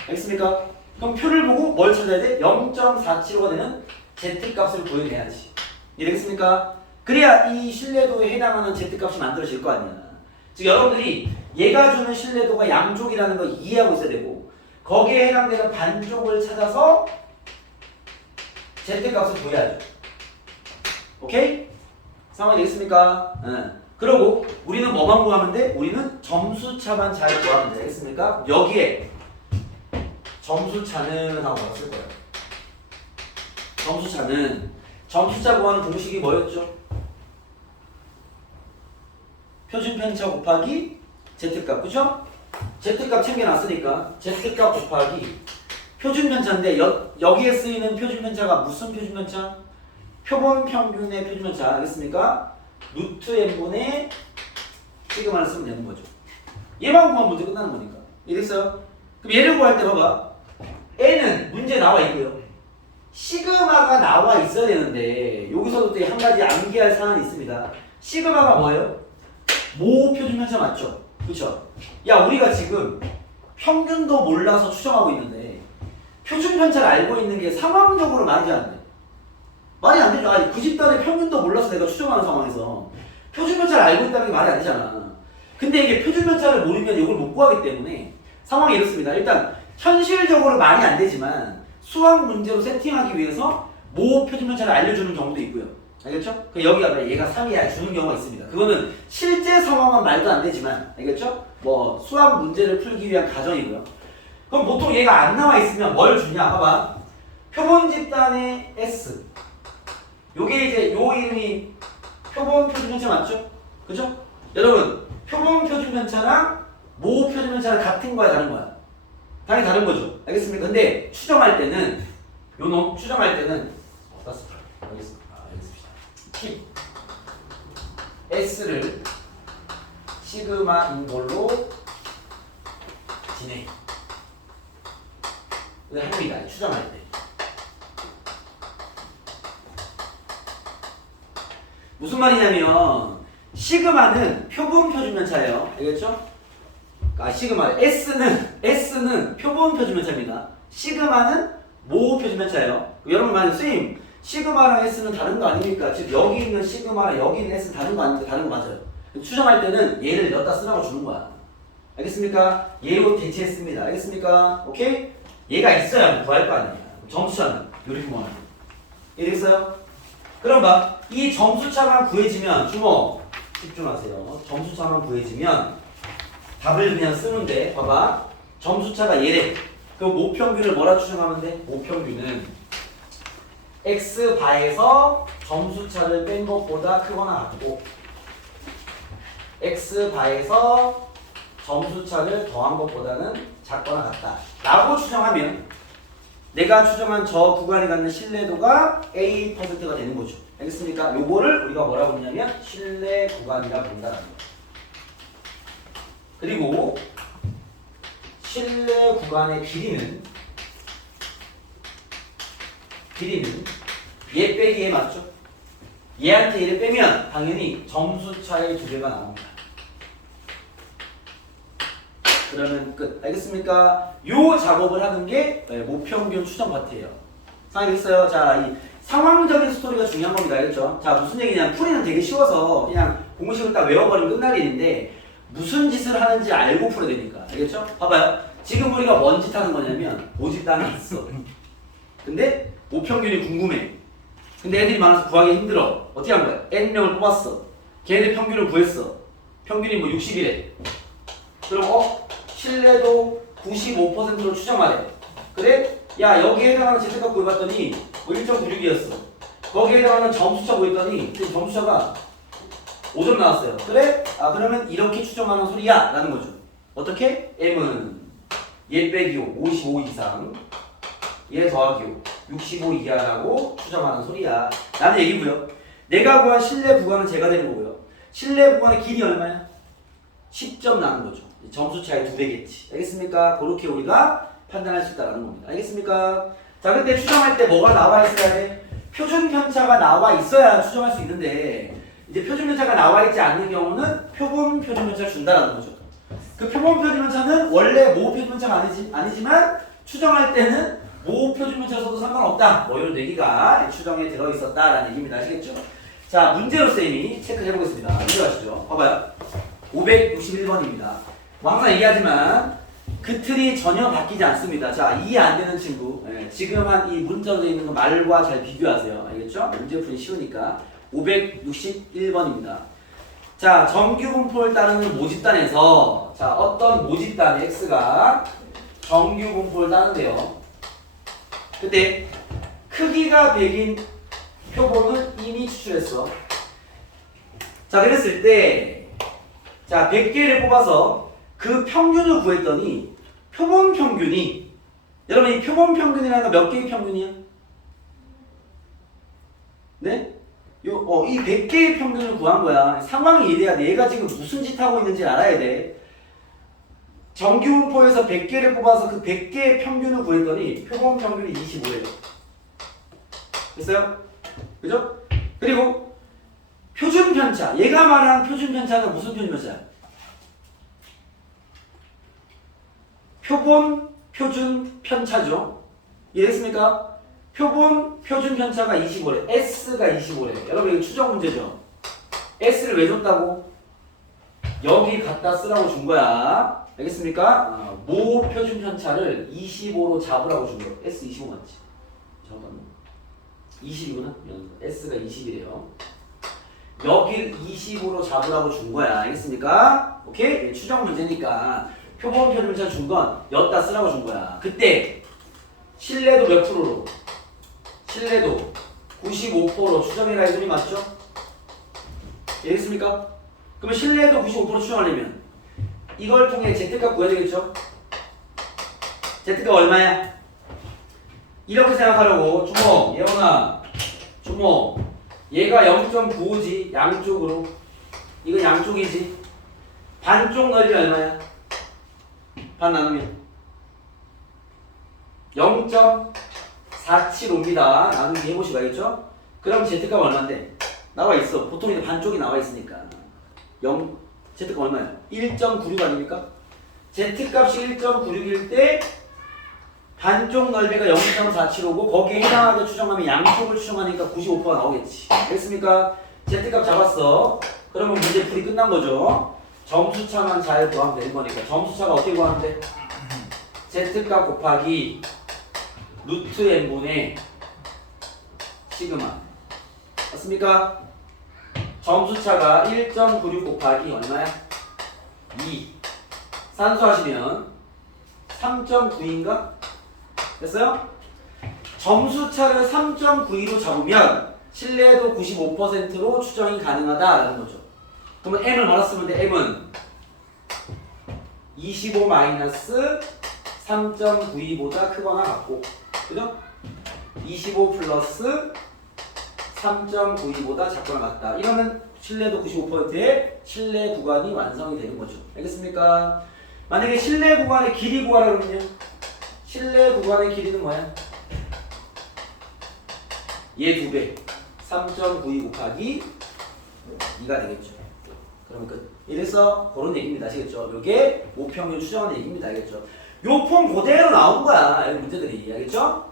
알겠습니까? 그럼 표를 보고 뭘 찾아야 돼? 0.475가 되는 Z값을 구해내야지. 이해되겠습니까? 그래야 이 신뢰도에 해당하는 Z값이 만들어질 거 아니야. 즉 여러분들이 얘가 주는 신뢰도가 양쪽이라는 걸 이해하고 있어야 되고 거기에 해당되는 반쪽을 찾아서 Z값을 구해야죠. 오케이? 상황이 되겠습니까? 응. 그리고 우리는 뭐만 구하면 돼? 우리는 점수차만 잘 구하면 돼. 알겠습니까? 여기에 점수차는 하고 쓸 거예요. 점수차 구하는 공식이 뭐였죠? 표준편차 곱하기 Z값, 그죠? Z값 챙겨놨으니까 Z값 곱하기 표준편차인데 여기에 쓰이는 표준편차가 무슨 표준편차? 표본평균의 표준편차, 알겠습니까? 루트 n분의 시그마를 쓰면 되는 거죠. 얘만 구하면 문제 끝나는 거니까. 이해됐어요? 그럼 얘를 구할 때 봐봐. n은 문제 나와 있고요. 시그마가 나와 있어야 되는데 여기서도 또 한 가지 암기할 사안이 있습니다. 시그마가 뭐예요? 모 표준편차 맞죠? 그쵸? 야, 우리가 지금 평균도 몰라서 추정하고 있는데 표준편차를 알고 있는 게 상황적으로 말이 안 돼. 말이 안 되죠. 아니, 그 집단의 평균도 몰라서 내가 추정하는 상황에서 표준편차를 알고 있다는 게 말이 안 되잖아. 근데 이게 표준편차를 모르면 이걸 못 구하기 때문에 상황이 이렇습니다. 일단 현실적으로 말이 안 되지만 수학 문제로 세팅하기 위해서 모 표준편차를 알려주는 경우도 있고요. 알겠죠? 여기가 얘가 3이야 주는 경우가 있습니다. 그거는 실제 상황은 말도 안 되지만, 알겠죠? 뭐 수학 문제를 풀기 위한 가정이고요. 그럼 보통 얘가 안 나와 있으면 뭘 주냐? 봐봐. 표본 집단의 S. 요게 이제 요 이름이 표본 표준편차 맞죠? 그죠? 여러분, 표본 표준편차랑 모 표준편차랑 같은 거야, 다른 거야? 당연히 다른 거죠. 알겠습니까? 근데 추정할 때는 추정할 때는 S를 시그마인 걸로 진행. 이거 합니다. 추정할 때. 무슨 말이냐면 시그마는 표본 표준편차예요. 알겠죠? 시그마 S는 표본 표준편차입니다. 시그마는 모 표준편차예요. 여러분 만약 선생님 시그마랑 S는 다른 거 아닙니까? 즉 여기 있는 시그마랑 여기 있는 S는 다른 거 아닙니까? 다른 거 맞아요. 추정할 때는 얘를 넣다 쓰라고 주는 거야. 알겠습니까? 얘로 대체했습니다. 알겠습니까? 오케이? 얘가 있어야 구할 거 아니야. 점수차는 이렇게 모아요. 이해됐어요? 그럼 봐. 이 점수차만 구해지면 주목 집중하세요. 점수차만 구해지면 답을 그냥 쓰는데 봐봐. 점수차가 얘래. 그 모평균을 뭐라 추정하면 돼? 모평균은 x바에서 점수차를 뺀 것보다 크거나 같고 x바에서 점수차를 더한 것보다는 작거나 같다 라고 추정하면 내가 추정한 저 구간이 갖는 신뢰도가 A%가 되는 거죠. 알겠습니까? 요거를 우리가 뭐라고 부르냐면 신뢰 구간이라 부른다는 거예요. 그리고 신뢰 구간의 길이는 얘 빼기 얘 맞죠? 얘한테 얘를 빼면 당연히 점수차의 두 배가 나옵니다. 그러면 끝. 알겠습니까? 요 작업을 하는 게 모평균 추정 파트예요. 상황이 있어요. 자, 이 상황적인 스토리가 중요한 겁니다. 알겠죠? 자, 무슨 얘기냐면 풀이는 되게 쉬워서 그냥 공식을 딱 외워버리면 끝날 일인데 무슨 짓을 하는지 알고 풀어야 되니까. 알겠죠? 봐봐요. 지금 우리가 뭔 짓 하는 거냐면 모집단이 있어. 근데 모평균이 궁금해. 근데 애들이 많아서 구하기 힘들어. 어떻게 한 거야? N명을 뽑았어. 걔네들 평균을 구했어. 평균이 뭐 60이래. 그럼 신뢰도 95%로 추정하래. 그래? 야, 여기에 해당하는 Z값 구해봤더니 뭐 1.96이었어. 거기에 해당하는 점수차 구했더니 점수차가 5점 나왔어요. 그래? 그러면 이렇게 추정하는 소리야 라는 거죠. 어떻게? M은 얘 빼기 55 이상 얘 더하기 65 이하라고 추정하는 소리야 라는 얘기고요. 내가 구한 신뢰 구간은 제가 되는 거고요. 신뢰 구간의 길이 얼마야? 10점 나는 거죠. 점수 차이 2배겠지. 알겠습니까? 그렇게 우리가 판단할 수 있다는 겁니다. 알겠습니까? 자, 근데 추정할 때 뭐가 나와 있어야 돼? 표준 편차가 나와 있어야 추정할 수 있는데 이제 표준 편차가 나와 있지 않는 경우는 표본 표준 편차를 준다는 거죠. 그 표본 표준 편차는 원래 모 표준 편차가 아니지만 추정할 때는 모 표준 편차를 써도 상관없다. 뭐 이런 얘기가 추정에 들어 있었다라는 얘기입니다. 아시겠죠? 자, 문제로 쌤이 체크해 보겠습니다. 문제 가시죠. 봐봐요. 561번입니다. 항상 얘기하지만 그 틀이 전혀 바뀌지 않습니다. 자, 이해 안 되는 친구. 예, 지금 한 이 문자로 되어 있는 거 말과 잘 비교하세요. 알겠죠? 문제 풀이 쉬우니까. 561번입니다. 자, 정규 분포를 따르는 모집단에서 자, 어떤 모집단 x가 정규 분포를 따른대요. 근데 크기가 100인 표본을 이미 추출했어. 자, 그랬을 때 자, 100개를 뽑아서 그 평균을 구했더니 표본 평균이 여러분 이 표본 평균이라는 거 몇 개의 평균이야? 네? 이 100개의 평균을 구한 거야. 상황이 이래야 돼. 얘가 지금 무슨 짓 하고 있는지 알아야 돼. 정규 분포에서 100개를 뽑아서 그 100개의 평균을 구했더니 표본 평균이 25예요. 됐어요? 그죠? 그리고 표준 편차. 얘가 말하는 표준 편차는 무슨 표준 편차야? 표본 표준 편차죠. 이해됐습니까? 표본 표준 편차가 25래. S가 25래. 여러분 이거 추정 문제죠. S를 왜 줬다고? 여기 갖다 쓰라고 준 거야. 알겠습니까? 모 표준 편차를 25로 잡으라고 준 거야. S 25 맞지? 잠깐만. 20이구나. S가 20이래요. 여길 20으로 잡으라고 준 거야. 알겠습니까? 오케이? 추정 문제니까 표본 표준 편차 준 건 여기다 쓰라고 준 거야. 그때 신뢰도 몇 프로로? 신뢰도 95%로 추정해라 이 소리 맞죠? 알겠습니까? 그러면 신뢰도 95% 추정하려면 이걸 통해 Z값 구해야 되겠죠? Z값 얼마야? 이렇게 생각하려고 주목, 예원아 주목 얘가 0.95지 양쪽으로 이건 양쪽이지 반쪽 넓이 얼마야? 반 나누면 0.475입니다. 나누기 해보시고 알겠죠? 그럼 Z값 얼마인데? 나와 있어. 보통 이제 반쪽이 나와 있으니까 Z값 얼마야? 1.96 아닙니까? Z값이 1.96일 때 반쪽 넓이가 0.475고 거기에 해당하게 추정하면 양쪽을 추정하니까 95%가 나오겠지. 됐습니까? Z값 잡았어. 그러면 문제 풀이 끝난 거죠. 점수차만 잘 구하면 되는 거니까 점수차가 어떻게 구하면 돼? Z값 곱하기 루트 n분의 시그마 맞습니까? 점수차가 1.96 곱하기 얼마야? 2 산수하시면 3.9인가? 됐어요? 점수차를 3.92로 잡으면 신뢰도 95%로 추정이 가능하다라는 거죠. 그러면 m을 뭐라 쓰면 돼? m은 25 마이너스 3.92보다 크거나 같고 그죠? 25 플러스 3.92보다 작거나 같다. 이러면 신뢰도 95%의 신뢰 구간이 완성이 되는 거죠. 알겠습니까? 만약에 신뢰 구간의 길이 구하라 그러면요. 신뢰 구간의 길이는 뭐야? 얘 2배 3.92 곱하기 2가 되겠죠. 그러면 끝. 이래서 그런 얘기입니다. 아시겠죠? 요게 모평균 추정하는 얘기입니다. 알겠죠? 요 폼 그대로 나온 거야. 이 문제들이. 알겠죠?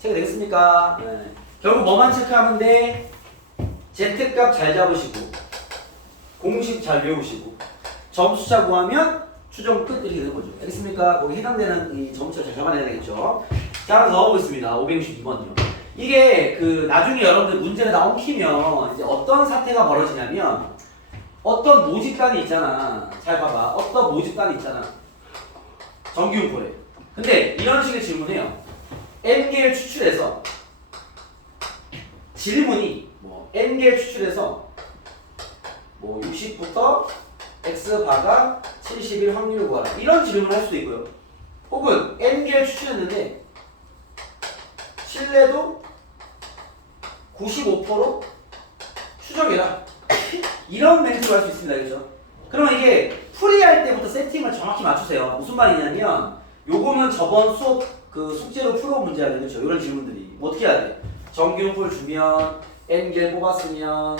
체크 되겠습니까? 네. 결국 뭐만 체크하면 돼? Z값 잘 잡으시고 공식 잘 배우시고 점수차 구하면 추정 끝 이렇게 되는 거죠. 알겠습니까? 거기 해당되는 이 점수차 잘 잡아내야 되겠죠. 자, 하나 더 넣어보겠습니다. 562번이요. 이게 그 나중에 여러분들 문제를 다 엉키면 이제 어떤 사태가 벌어지냐면 어떤 모집단이 있잖아. 잘 봐봐. 어떤 모집단이 있잖아. 정규분포래. 근데 이런 식의 질문해요. N개를 추출해서 질문이 뭐 N개를 추출해서 뭐 60부터 X바가 71 확률을 구하라. 이런 질문을 할 수도 있고요. 혹은 N개를 추출했는데 신뢰도 95%로 추정해라. 이런 멘트를 할 수 있습니다. 그죠? 그러면 이게 풀이할 때부터 세팅을 정확히 맞추세요. 무슨 말이냐면 요거는 저번 수업 그 숙제로 풀어온 문제야. 그렇죠? 이런 질문들이 뭐 어떻게 해야 돼? 정규분포를 주면 n개를 뽑았으면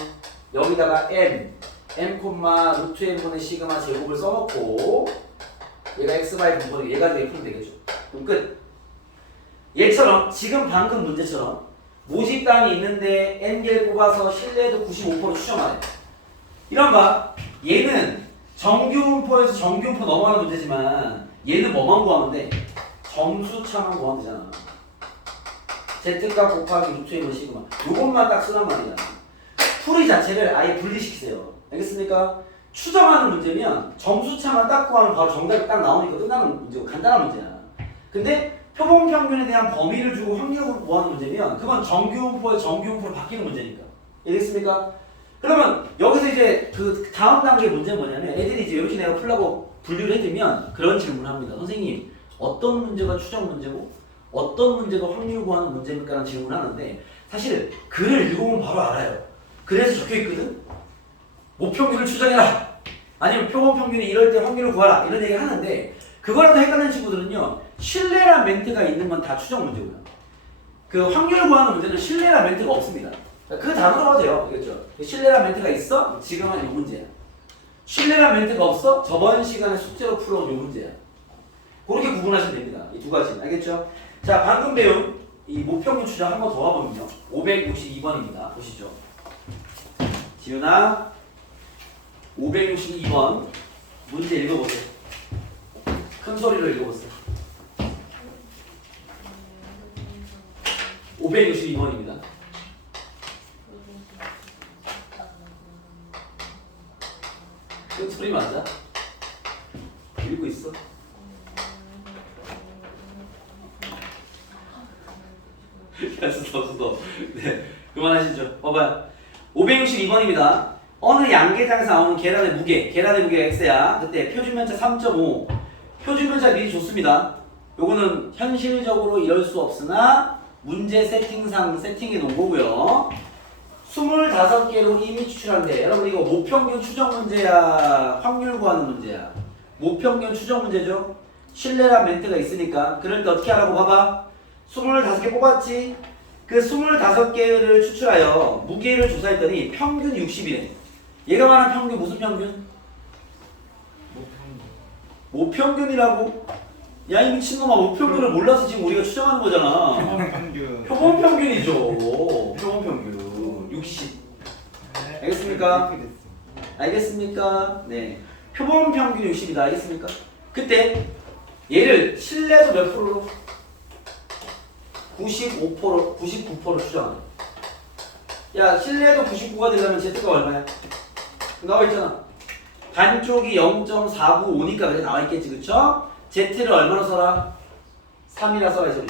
여기다가 m 루트 n분의 시그마 제곱을 써놓고 얘가 xy 분포니까 얘 가지고 풀면 되겠죠. 그럼 끝. 얘처럼 지금 방금 문제처럼 모집단이 있는데 n개를 뽑아서 신뢰도 95% 추정하래. 이런 봐. 얘는 정규분포에서 정규분포 넘어가는 문제지만 얘는 뭐만 구하면 돼? 점수차만 구하면 되잖아. Z값 곱하기 루트 1은 시그마. 요것만 딱 쓰란 말이야. 풀이 자체를 아예 분리시키세요. 알겠습니까? 추정하는 문제면 점수차만 딱 구하면 바로 정답이 딱 나오니까 끝나는 문제고 간단한 문제야. 근데 표본 평균에 대한 범위를 주고 확률을 구하는 문제면 그건 정규분포의 정규분포로 바뀌는 문제니까. 알겠습니까? 그러면 여기서 이제 그 다음 단계 문제는 뭐냐면 애들이 이제 이렇게 내가 풀라고 분류를 해두면 그런 질문을 합니다. 선생님, 어떤 문제가 추정 문제고 어떤 문제가 확률 구하는 문제입니까? 라는 질문을 하는데 사실 글을 읽어보면 바로 알아요. 그래서 적혀있거든? 모평균을 추정해라! 아니면 표본 평균이 이럴 때 확률을 구하라! 이런 얘기를 하는데 그거라도 헷갈리는 친구들은요, 신뢰란 멘트가 있는 건 다 추정 문제고요. 그 확률을 구하는 문제는 신뢰란 멘트가 없습니다. 그 단어로 하도 돼요. 알겠죠? 신뢰란 멘트가 있어? 지금 한 요 문제야. 신뢰란 멘트가 없어? 저번 시간에 숙제로 풀어온 요 문제야. 그렇게 구분하시면 됩니다. 이 두 가지. 알겠죠? 자, 방금 배운 이 모평균 추정 한 번 더 와보면요. 562번입니다. 보시죠. 지윤아, 562번 문제 읽어보세요. 큰 소리로 읽어보세요. 562번입니다. 큰 소리 맞아? 읽고 있어? 수도. 네, 그만하시죠. 봐봐요. 562번입니다. 어느 양계장에서 나오는 계란의 무게, 계란의 무게가 x야. 그때 표준면적 3.5. 표준면적 미리 줬습니다. 요거는 현실적으로 이럴 수 없으나 문제 세팅상 세팅해 놓은 거고요. 25개로 이미 추출한대. 여러분 이거 모평균 추정 문제야, 확률 구하는 문제야? 모평균 추정 문제죠. 신뢰란 멘트가 있으니까. 그럴 때 어떻게 하라고 봐봐. 25개 뽑았지? 그 25개를 추출하여 무게를 조사했더니 평균 60이래. 얘가 말한 평균 무슨 평균? 모평균이라고? 야, 이 미친놈아, 모평균을 몰라서 지금 우리가 추정하는 거잖아. 표본 평균. 표본 평균이죠. 표본 평균 60. 알겠습니까? 알겠습니까? 네. 표본 평균 60이다. 알겠습니까? 그때 얘를 신뢰도 몇 프로로? 95%, 99%로 추정하네. 야, 신뢰도 99가 되려면 Z가 얼마야? 나와 있잖아. 반쪽이 0.495니까 그래 나와 있겠지, 그쵸? Z를 얼마로 써라? 3이라 써야지.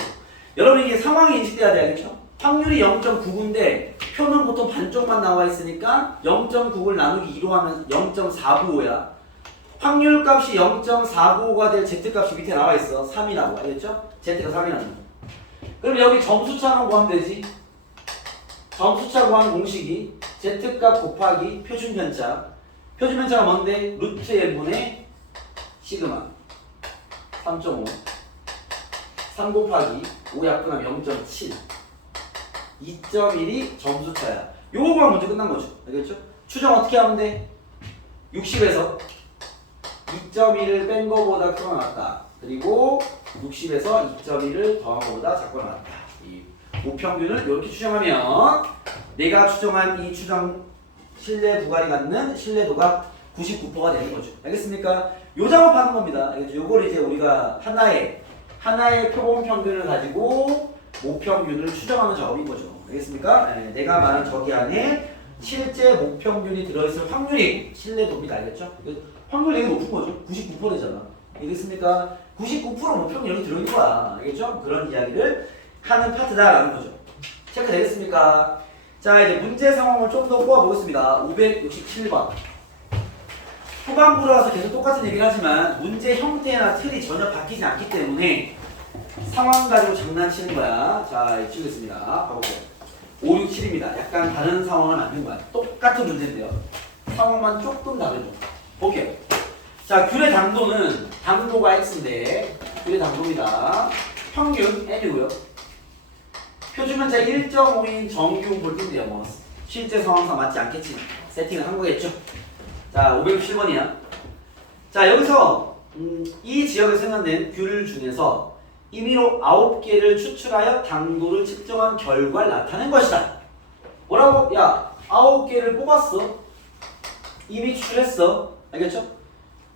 여러분 이게 상황이 인식돼야 돼, 알겠죠? 확률이 0.99인데 표는 보통 반쪽만 나와 있으니까 0.99를 나누기 2로 하면 0.495야. 확률 값이 0.495가 될 Z 값이 밑에 나와 있어. 3이라고, 알겠죠? Z가 3이라는 거. 그럼 여기 점수차로 구하면 되지. 점수차 구하는 공식이 Z값 곱하기 표준편차. 표준편차가 뭔데? 루트 n분의 시그마 3.5 3 곱하기 5 약분하면 0.7 2.1이 점수차야. 요거만 문제 끝난 거죠. 알겠죠? 추정 어떻게 하면 돼? 60에서 2.1을 뺀 거보다 크거나 같다. 그리고 60에서 2.1을 더한 것보다 작거나 같다. 이 모평균을 이렇게 추정하면 내가 추정한 이 추정 신뢰 부가리 갖는 신뢰도가 99%가 되는 거죠. 알겠습니까? 요 작업하는 겁니다. 알겠죠? 요걸 이제 우리가 하나의 표본 평균을 가지고 모평균을 추정하는 작업인 거죠. 알겠습니까? 네, 내가 말한 저기 안에 실제 모평균이 들어있을 확률이 신뢰도입니다. 알겠죠? 확률 되게 높은 거죠. 99%잖아. 알겠습니까? 99% 모평이 여기 들어있는 거야. 알겠죠? 그런 이야기를 하는 파트다라는 거죠. 체크 되겠습니까? 자, 이제 문제 상황을 좀 더 꼬아보겠습니다. 567번. 후반부로 와서 계속 똑같은 얘기를 하지만 문제 형태나 틀이 전혀 바뀌지 않기 때문에 상황 가지고 장난치는 거야. 자, 치우겠습니다. 봐보세요. 5, 6, 7입니다. 약간 다른 상황을 만든 거야. 똑같은 문제인데요. 상황만 조금 다르죠. 볼게요. 자, 귤의 당도는 당도가 x인데 귤의 당도입니다. 평균 n이고요. 표준면차 1.5인 정규 볼텐데요. 뭐 실제 상황상 맞지 않겠지. 세팅을 한 거겠죠. 자, 567번이야. 자, 여기서 이 지역에 생산된 귤 중에서 임의로 9개를 추출하여 당도를 측정한 결과를 나타낸 것이다. 뭐라고? 야, 9개를 뽑았어. 이미 추출했어. 알겠죠?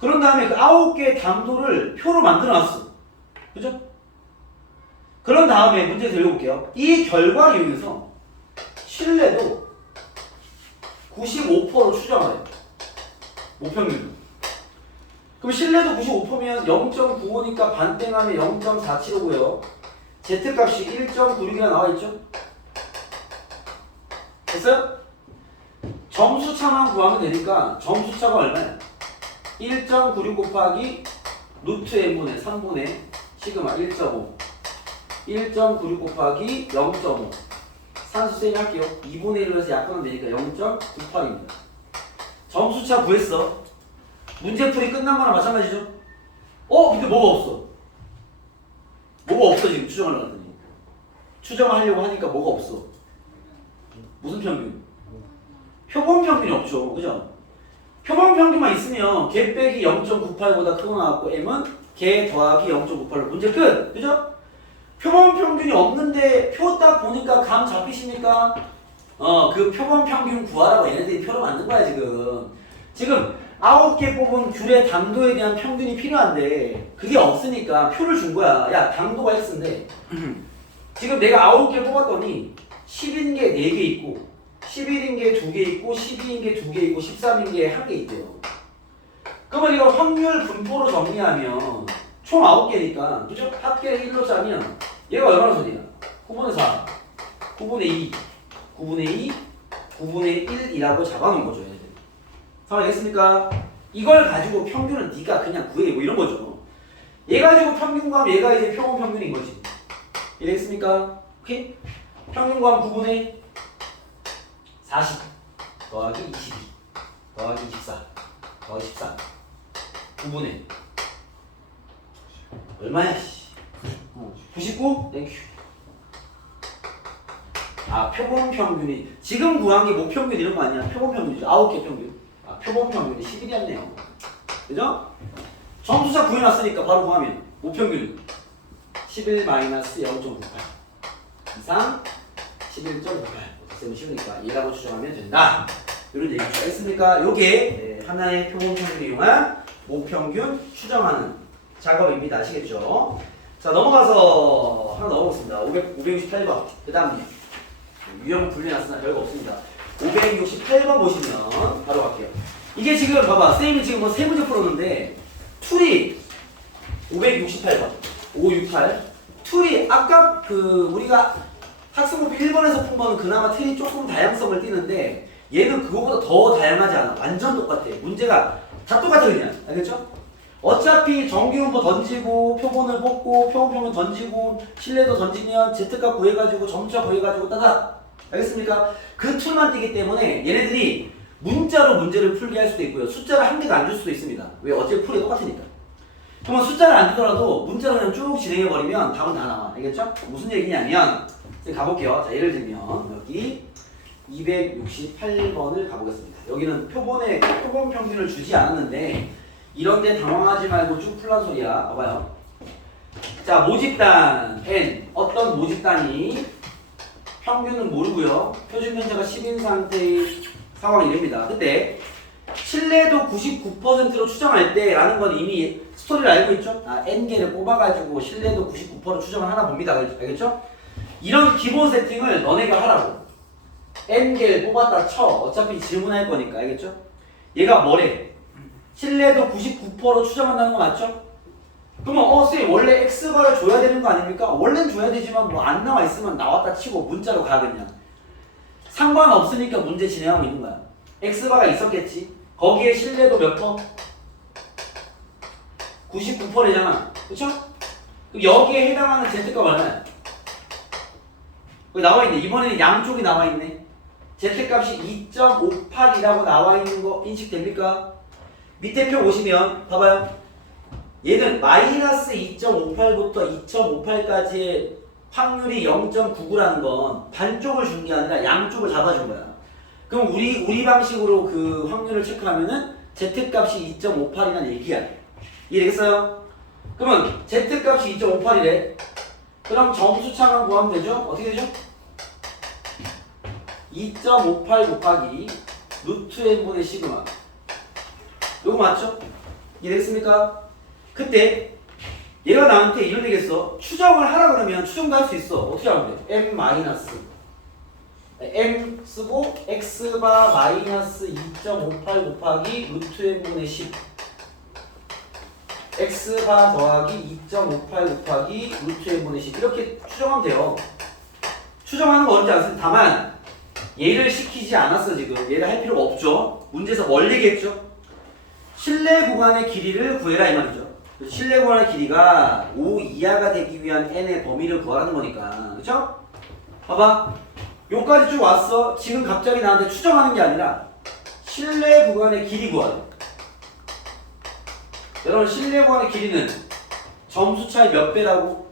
그런 다음에 그 9개의 당도를 표로 만들어 놨어. 그죠? 그런 다음에 문제 드려볼게요. 이 결과를 이용해서 신뢰도 95%로 추정을 해요. 모평률. 그럼 신뢰도 95%면 0.95니까 반땡하면 0.47오고요. Z값이 1.96이라 나와있죠? 됐어요? 점수차만 구하면 되니까 점수차가 얼마야? 1.96 곱하기 루트 n분의 3분의 시그마 1.5 1.96 곱하기 0.5 산수세미 할게요. 2분의 1로 해서 약분하면 되니까 0.98입니다. 점수차 구했어. 문제풀이 끝난 거랑 마찬가지죠? 근데 뭐가 없어? 뭐가 없어 지금 추정하려고 하더니. 추정하려고 하니까 뭐가 없어? 무슨 평균? 표본 평균이 없죠. 그죠? 표본 평균만 있으면 개 빼기 0.98보다 크고 나왔고 m은 개 더하기 0.98로 문제 끝! 그죠? 표본 평균이 없는데 표 딱 보니까 감 잡히십니까? 그 표본 평균 구하라고 얘네들이 표를 만든 거야 지금. 지금 9개 뽑은 귤의 당도에 대한 평균이 필요한데 그게 없으니까 표를 준 거야. 야 당도가 X인데 지금 내가 9개 뽑았더니 10인 게 4개 있고 11인 게 2개 있고 12인 게 2개 있고 13인 게 1개 있대요. 그러면 이거 확률 분포로 정리하면 총 9개니까 그죠? 합계를 1로 짜면 얘가 얼마나 손이야? 9분의 4, 9분의 2, 9분의 2, 9분의 1이라고 잡아놓은 거죠 얘네들. 알겠습니까? 이걸 가지고 평균은 네가 그냥 구해 뭐 이런 거죠. 얘 가지고 평균 구하면 얘가 이제 표본 평균인 거지. 이해됐습니까? 오케이? 평균 구하면 9분의 40 더하기 22 더하기 24 더하기 13 9분의 얼마야 씨? 99? 땡큐. 표본 평균이 지금 구한 게 목평균 이런 거 아니야? 표본 평균이죠. 9개 평균. 표본 평균이 11이었네요. 그죠? 점수차 구해놨으니까 바로 구하면 목평균 11-0.98 이상 11.98 쌤은 쉬우니까 얘라고 추정하면 된다. 이런 얘기 알겠습니까? 요게 하나의 표본 평균을 이용한 목평균 추정하는 작업입니다. 아시겠죠? 자 넘어가서 하나 넣어보겠습니다. 568번 그 다음에 유형 분류해놨으나 별거 없습니다. 568번 보시면 바로 갈게요. 이게 지금 봐봐 쌤이 지금 뭐 세 문제 풀었는데 툴이 568번 568 툴이 아까 그 우리가 학생부피 1번에서 푼 거는 그나마 틀이 조금 다양성을 띠는데 얘는 그거보다 더 다양하지 않아. 완전 똑같아. 문제가 다 똑같아 그냥. 알겠죠? 어차피 정기분포 던지고 표본을 뽑고 표본 던지고 신뢰도 던지면 Z값 구해가지고 점수차 구해가지고 따다. 알겠습니까? 그 툴만 띄기 때문에 얘네들이 문자로 문제를 풀게 할 수도 있고요. 숫자를 한 개도 안 줄 수도 있습니다. 왜? 어차피 풀이 똑같으니까. 그러면 숫자를 안 주더라도 문자로 그냥 쭉 진행해버리면 답은 다 나와. 알겠죠? 무슨 얘기냐면 가볼게요. 자, 예를 들면 여기 268번을 가보겠습니다. 여기는 표본 평균을 주지 않았는데 이런 데 당황하지 말고 쭉 풀란 소리야. 봐봐요. 자, 모집단 N 어떤 모집단이 평균은 모르고요. 표준 편차가 10인 상태의 상황이 됩니다. 그때 신뢰도 99%로 추정할 때 라는 건 이미 스토리를 알고 있죠? N개를 뽑아가지고 신뢰도 99% 추정을 하나 봅니다. 알겠죠? 이런 기본 세팅을 너네가 하라고. N개를 뽑았다 쳐. 어차피 질문할 거니까. 알겠죠? 얘가 뭐래? 신뢰도 99% 추정한다는 거 맞죠? 그러면 쌤 원래 X바를 줘야 되는 거 아닙니까? 원래는 줘야 되지만 뭐 안 나와 있으면 나왔다 치고 문자로 가 그냥. 상관없으니까 문제 진행하고 있는 거야. X바가 있었겠지. 거기에 신뢰도 몇 퍼? 99%잖아. 그쵸? 그럼 여기에 해당하는 Z값 얼마야? 거기 나와있네. 이번에는 양쪽이 나와있네. Z값이 2.58이라고 나와있는 거 인식됩니까? 밑에 표 보시면 봐봐요. 얘는 마이너스 2.58부터 2.58까지의 확률이 0.99라는 건 반쪽을 준 게 아니라 양쪽을 잡아준 거야. 그럼 우리 방식으로 그 확률을 체크하면은 Z값이 2.58이라는 얘기야. 이해되겠어요? 그러면 Z값이 2.58이래. 그럼 점수차만 구하면 되죠? 어떻게 되죠? 2.58 곱하기 루트 n분의 시그마. 요거 맞죠? 이해됐습니까? 그때 얘가 나한테 이런 얘기했어. 추정을 하라 그러면 추정도 할 수 있어. 어떻게 하면 돼? m 마이너스 m 쓰고 x바 마이너스 2.58 곱하기 루트 n분의 10 x바 더하기 2.58 곱하기 루트 n분의 10 이렇게 추정하면 돼요. 추정하는 거 어렵지 않습니다. 다만 얘를 시키지 않았어. 지금 얘를 할 필요가 없죠. 문제에서 뭘 얘기했죠? 실내 구간의 길이를 구해라 이 말이죠. 그래서 실내 구간의 길이가 5 이하가 되기 위한 n의 범위를 구하라는 거니까. 그쵸? 봐봐. 여기까지 쭉 왔어. 지금 갑자기 나한테 추정하는 게 아니라 실내 구간의 길이 구하래. 여러분 실내 구간의 길이는 점수 차이 몇 배라고?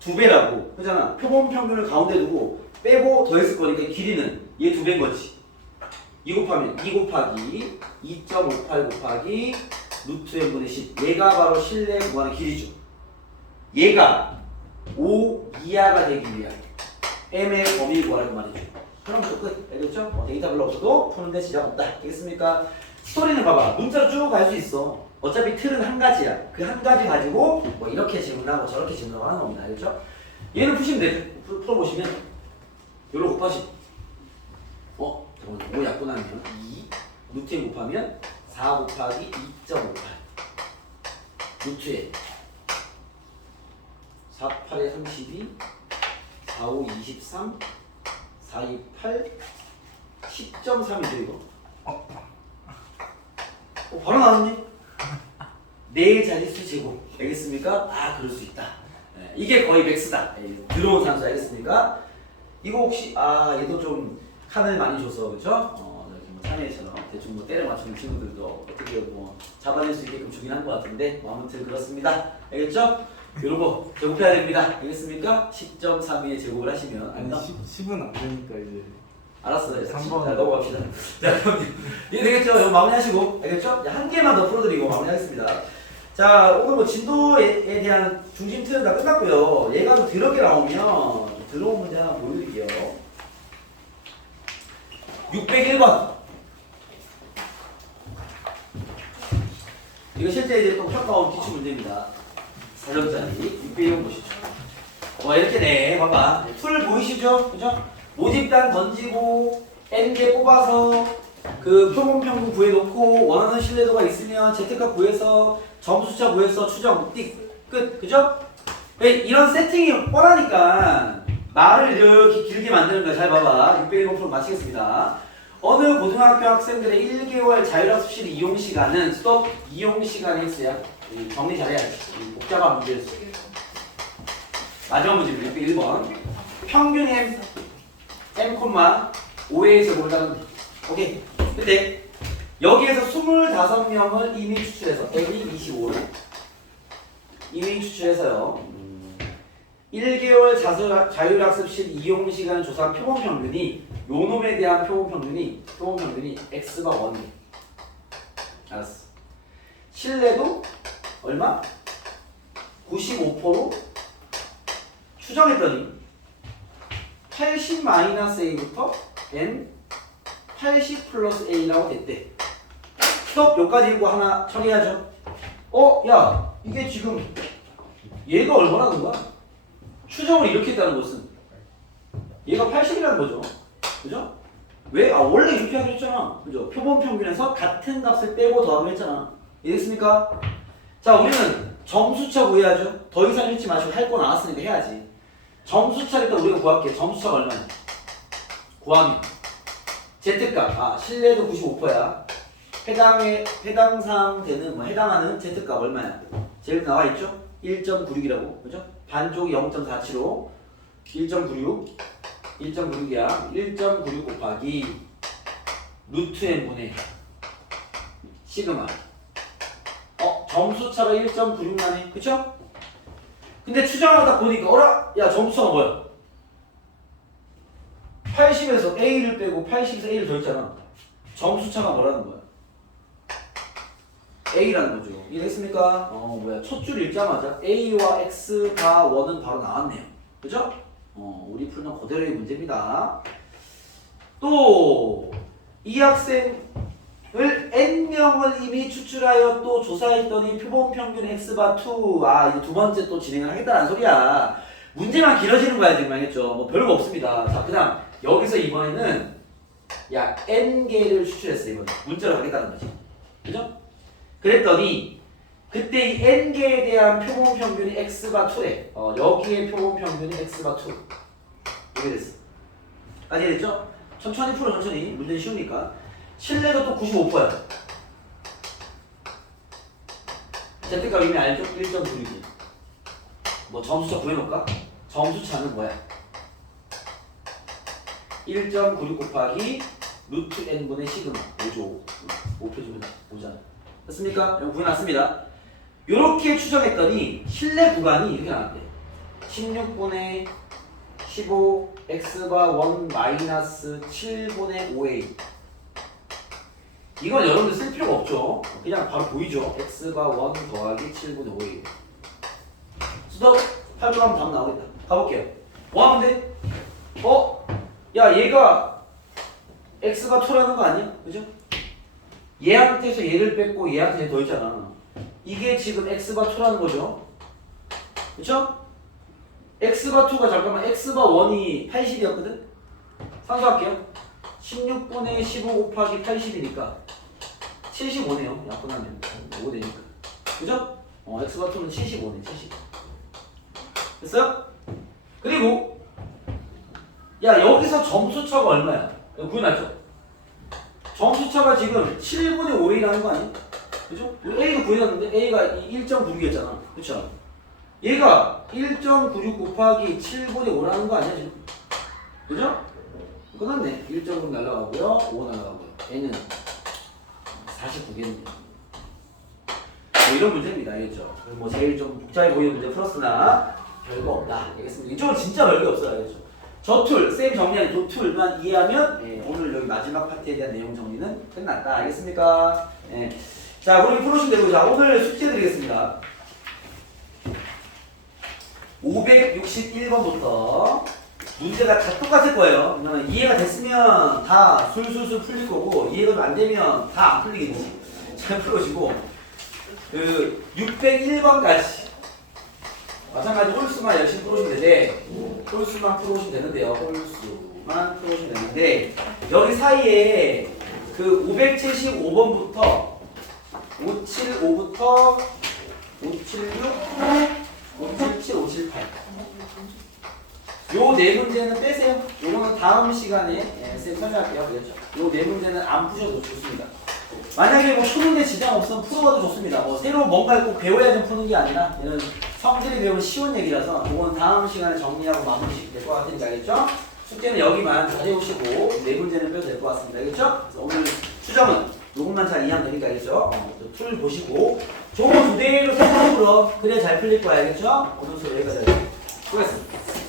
2배라고. 그잖아. 표본 평균을 가운데 두고 빼고 더했을 거니까 길이는 얘 2배인 거지. 2 곱하면 2 곱하기 2.58 곱하기 루트 n분의 10 얘가 바로 실내 구간의 길이죠. 얘가 5 이하가 되기 위한 m의 범위를 구하라는 말이죠. 그럼 또 끝. 알겠죠? 데이터 별로 없어도 푸는데 지장 없다. 알겠습니까? 스토리는 봐봐. 문자로 쭉 갈 수 있어. 어차피 틀은 한 가지야. 그 한 가지 가지고 뭐 이렇게 질문하고 저렇게 질문하고 하는 겁니다. 알겠죠? 얘는 푸시면 돼. 풀어보시면 요로 곱하시. 잠깐만. 5 약분하면 2 루트에 곱하면 4 곱하기 2.58 루트에 4, 8에 32 4, 5, 23 4, 2, 8 10.3이죠 이거. 바로 나왔네. 네 자릿수 제곱. 알겠습니까? 아 그럴 수 있다. 네, 이게 거의 맥스다. 들어온 산수 알겠습니까? 이거 혹시 얘도 좀 칸을 많이 줘서 그렇죠? 이렇게 뭐 3회처럼 대충 뭐 때려 맞추는 친구들도 어떻게 뭐 잡아낼 수 있게끔 주긴 한 것 같은데 뭐 아무튼 그렇습니다. 알겠죠? 요런 거 제곱해야 됩니다. 알겠습니까? 10.32에 제곱을 하시면 아니 10은 안 되니까 이제 알았어요. 3번. 자, 넘어갑시다. 자, 그럼 이해 되겠죠? 이거 마무리하시고, 알겠죠? 한 개만 더 풀어드리고 마무리하겠습니다. 자, 오늘 뭐 진도에 대한 중심 틀은 다 끝났고요. 얘가 좀 더럽게 나오면 들어온 문제 하나 보여드릴게요. 601번. 이거 실제 이제 또 평가원 기출 문제입니다. 4점짜리 601번 보시죠. 이렇게 네, 봐봐. 풀 보이시죠? 그죠? 모집단 던지고 n개 뽑아서 그 표본 평균 구해놓고 원하는 신뢰도가 있으면 Z값 구해서 점수차 구해서 추정 띡 끝. 그죠? 이런 세팅이 뻔하니까 말을 이렇게 길게 만드는 거야. 잘 봐봐. 601번 마치겠습니다. 어느 고등학교 학생들의 1개월 자율학습실 이용 시간은 스톱 이용 시간이 X야. 정리 잘해야지. 복잡한 문제였어. 마지막 문제입니다. 601번. 평균 m,5에서 골라는 오케이. 근데 여기에서 25명을 이미 추출해서 M이 25를 이미 추출해서요 1개월 자율학습실 이용시간 조사 표본평균이 요 놈에 대한 표본평균이 X가 1이에요. 알았어. 신뢰도 얼마? 95%로 추정했더니 80-A부터 N 80 플러스 A라고 됐대. 스톱 여기까지 읽고 하나 처리하죠. 야 이게 지금 얘가 얼마라는 거야? 추정을 이렇게 했다는 것은 얘가 80이라는 거죠. 그죠? 왜? 원래 이렇게 하기로 했잖아. 그죠? 표본 평균에서 같은 값을 빼고 더하기로 했잖아. 이해됐습니까? 자 우리는 점수차 구해야죠. 더 이상 읽지 마시고 할 거 나왔으니까 해야지. 점수차를 일단 우리가 구할게. 점수차가 얼마야? 구하면 Z값, 신뢰도 95%야. 해당사항 되는, 해당하는 Z값 얼마야? 제일 나와 있죠? 1.96이라고. 그죠? 반쪽이 0.475, 1.96이야. 1.96 곱하기 루트 n분의 시그마. 점수차가 1.96 나네. 그쵸? 근데 추정하다 보니까 야 점수차가 뭐야? 80에서 A를 빼고 80에서 A를 더했잖아. 점수차가 뭐라는 거야? A라는 거죠. 이해됐습니까? 첫 줄 읽자마자 A와 X가 1은 바로 나왔네요. 그죠? 우리 풀면 그대로의 문제입니다. 또 이 학생 을 n명을 이미 추출하여 또 조사했더니 표본 평균 x바 2. 아, 이제 두 번째 또 진행을 하겠다는 소리야. 문제만 길어지는 거야, 지금 알겠죠? 뭐 별거 없습니다. 자, 그다음 여기서 이번에는 야 n개를 추출했어. 이번에 문자로 가겠다는 거지. 그죠? 그랬더니 그때 이 n개에 대한 표본 평균이 x바 2래. 여기에 표본 평균이 x바 2. 이게 됐어. 아시겠죠? 천천히 풀어, 천천히. 문제는 쉬우니까. 신뢰도 또 95%야. Z값 이미 알죠? 1.96이지. 뭐 점수차 구해놓을까? 점수차는 뭐야? 1.96 곱하기 루트 n분의 시그마 5죠. 5 펴주면 5잖아. 됐습니까? 여러분 구해놨습니다. 요렇게 추정했더니 신뢰 구간이 이렇게 나왔대. 16분의 15 x바 1 마이너스 7분의 5a. 이건 여러분들 쓸 필요가 없죠. 그냥 바로 보이죠. x가 1 더하기 7분의 5예요. 수덕 8분 하면 답 나오겠다. 가볼게요. 뭐 하면 돼? 야 얘가 x가 2라는 거 아니야? 그죠? 얘한테서 얘를 뺐고 얘한테 얘 더했잖아. 이게 지금 x가 2라는 거죠. 그쵸? x가 2가 잠깐만 x가 1이 80이었거든? 산수할게요. 16분의 15 곱하기 80이니까 75네요. 약분하면 5 되니까. 그죠? x가 2는 75네. 70. 됐어요? 그리고 야 여기서 점수차가 얼마야? 구해놨죠? 점수차가 지금 7분의 5a라는 거 아니야? 그죠? a도 구해놨는데 a가 1.96이었잖아. 그쵸? 얘가 1.96 곱하기 7분의 5라는 거 아니야 지금? 그죠? 끝났네. 1.9 날라가고요. 5 날라가고요. n은 49개입니다. 뭐 이런 문제입니다. 알겠죠? 뭐 제일 좀 복잡해 보이는 문제 풀었으나 별거 없다. 알겠습니다. 이쪽은 진짜 별거 없어요. 알겠죠? 저 툴, 쌤 정리한 이 툴만 이해하면 오늘 여기 마지막 파트에 대한 내용 정리는 끝났다. 알겠습니까? 자, 그럼 풀으시면 되고, 자, 오늘 숙제 드리겠습니다. 561번부터 문제가 다 똑같을 거예요. 그러면 이해가 됐으면 다 술술술 풀릴 거고, 이해가 안 되면 다 안 풀리겠지. 잘 풀어주고, 601번까지. 마찬가지 홀수만 열심히 풀어주면 되는데, 홀수만 풀어주면 되는데요. 홀수만 풀어주면 되는데, 여기 사이에 그 575번부터 575부터 576, 577, 578. 요 네 문제는 빼세요. 요거는 다음 시간에 쌤 설명할게요. 그렇죠? 요 네 문제는 안 푸셔도 좋습니다. 만약에 뭐 푸는데 지장 없으면 풀어봐도 좋습니다. 뭐 새로 뭔가를 꼭 배워야 좀 푸는 게 아니라 얘는 성질이 배우는 쉬운 얘기라서 요거는 다음 시간에 정리하고 마무리 될 것 같으니까 알겠죠? 숙제는 여기만 잘해오시고 네 문제는 빼도 될 것 같습니다. 알겠죠? 그래서 오늘 수정은 요것만 잘 이해하면 되니까 알겠죠? 툴 보시고 저거 그대로 생각으로 그래야 잘 풀릴 거야. 알겠죠? 오늘 수업 여기까지 하겠습니다. 수고했습니다.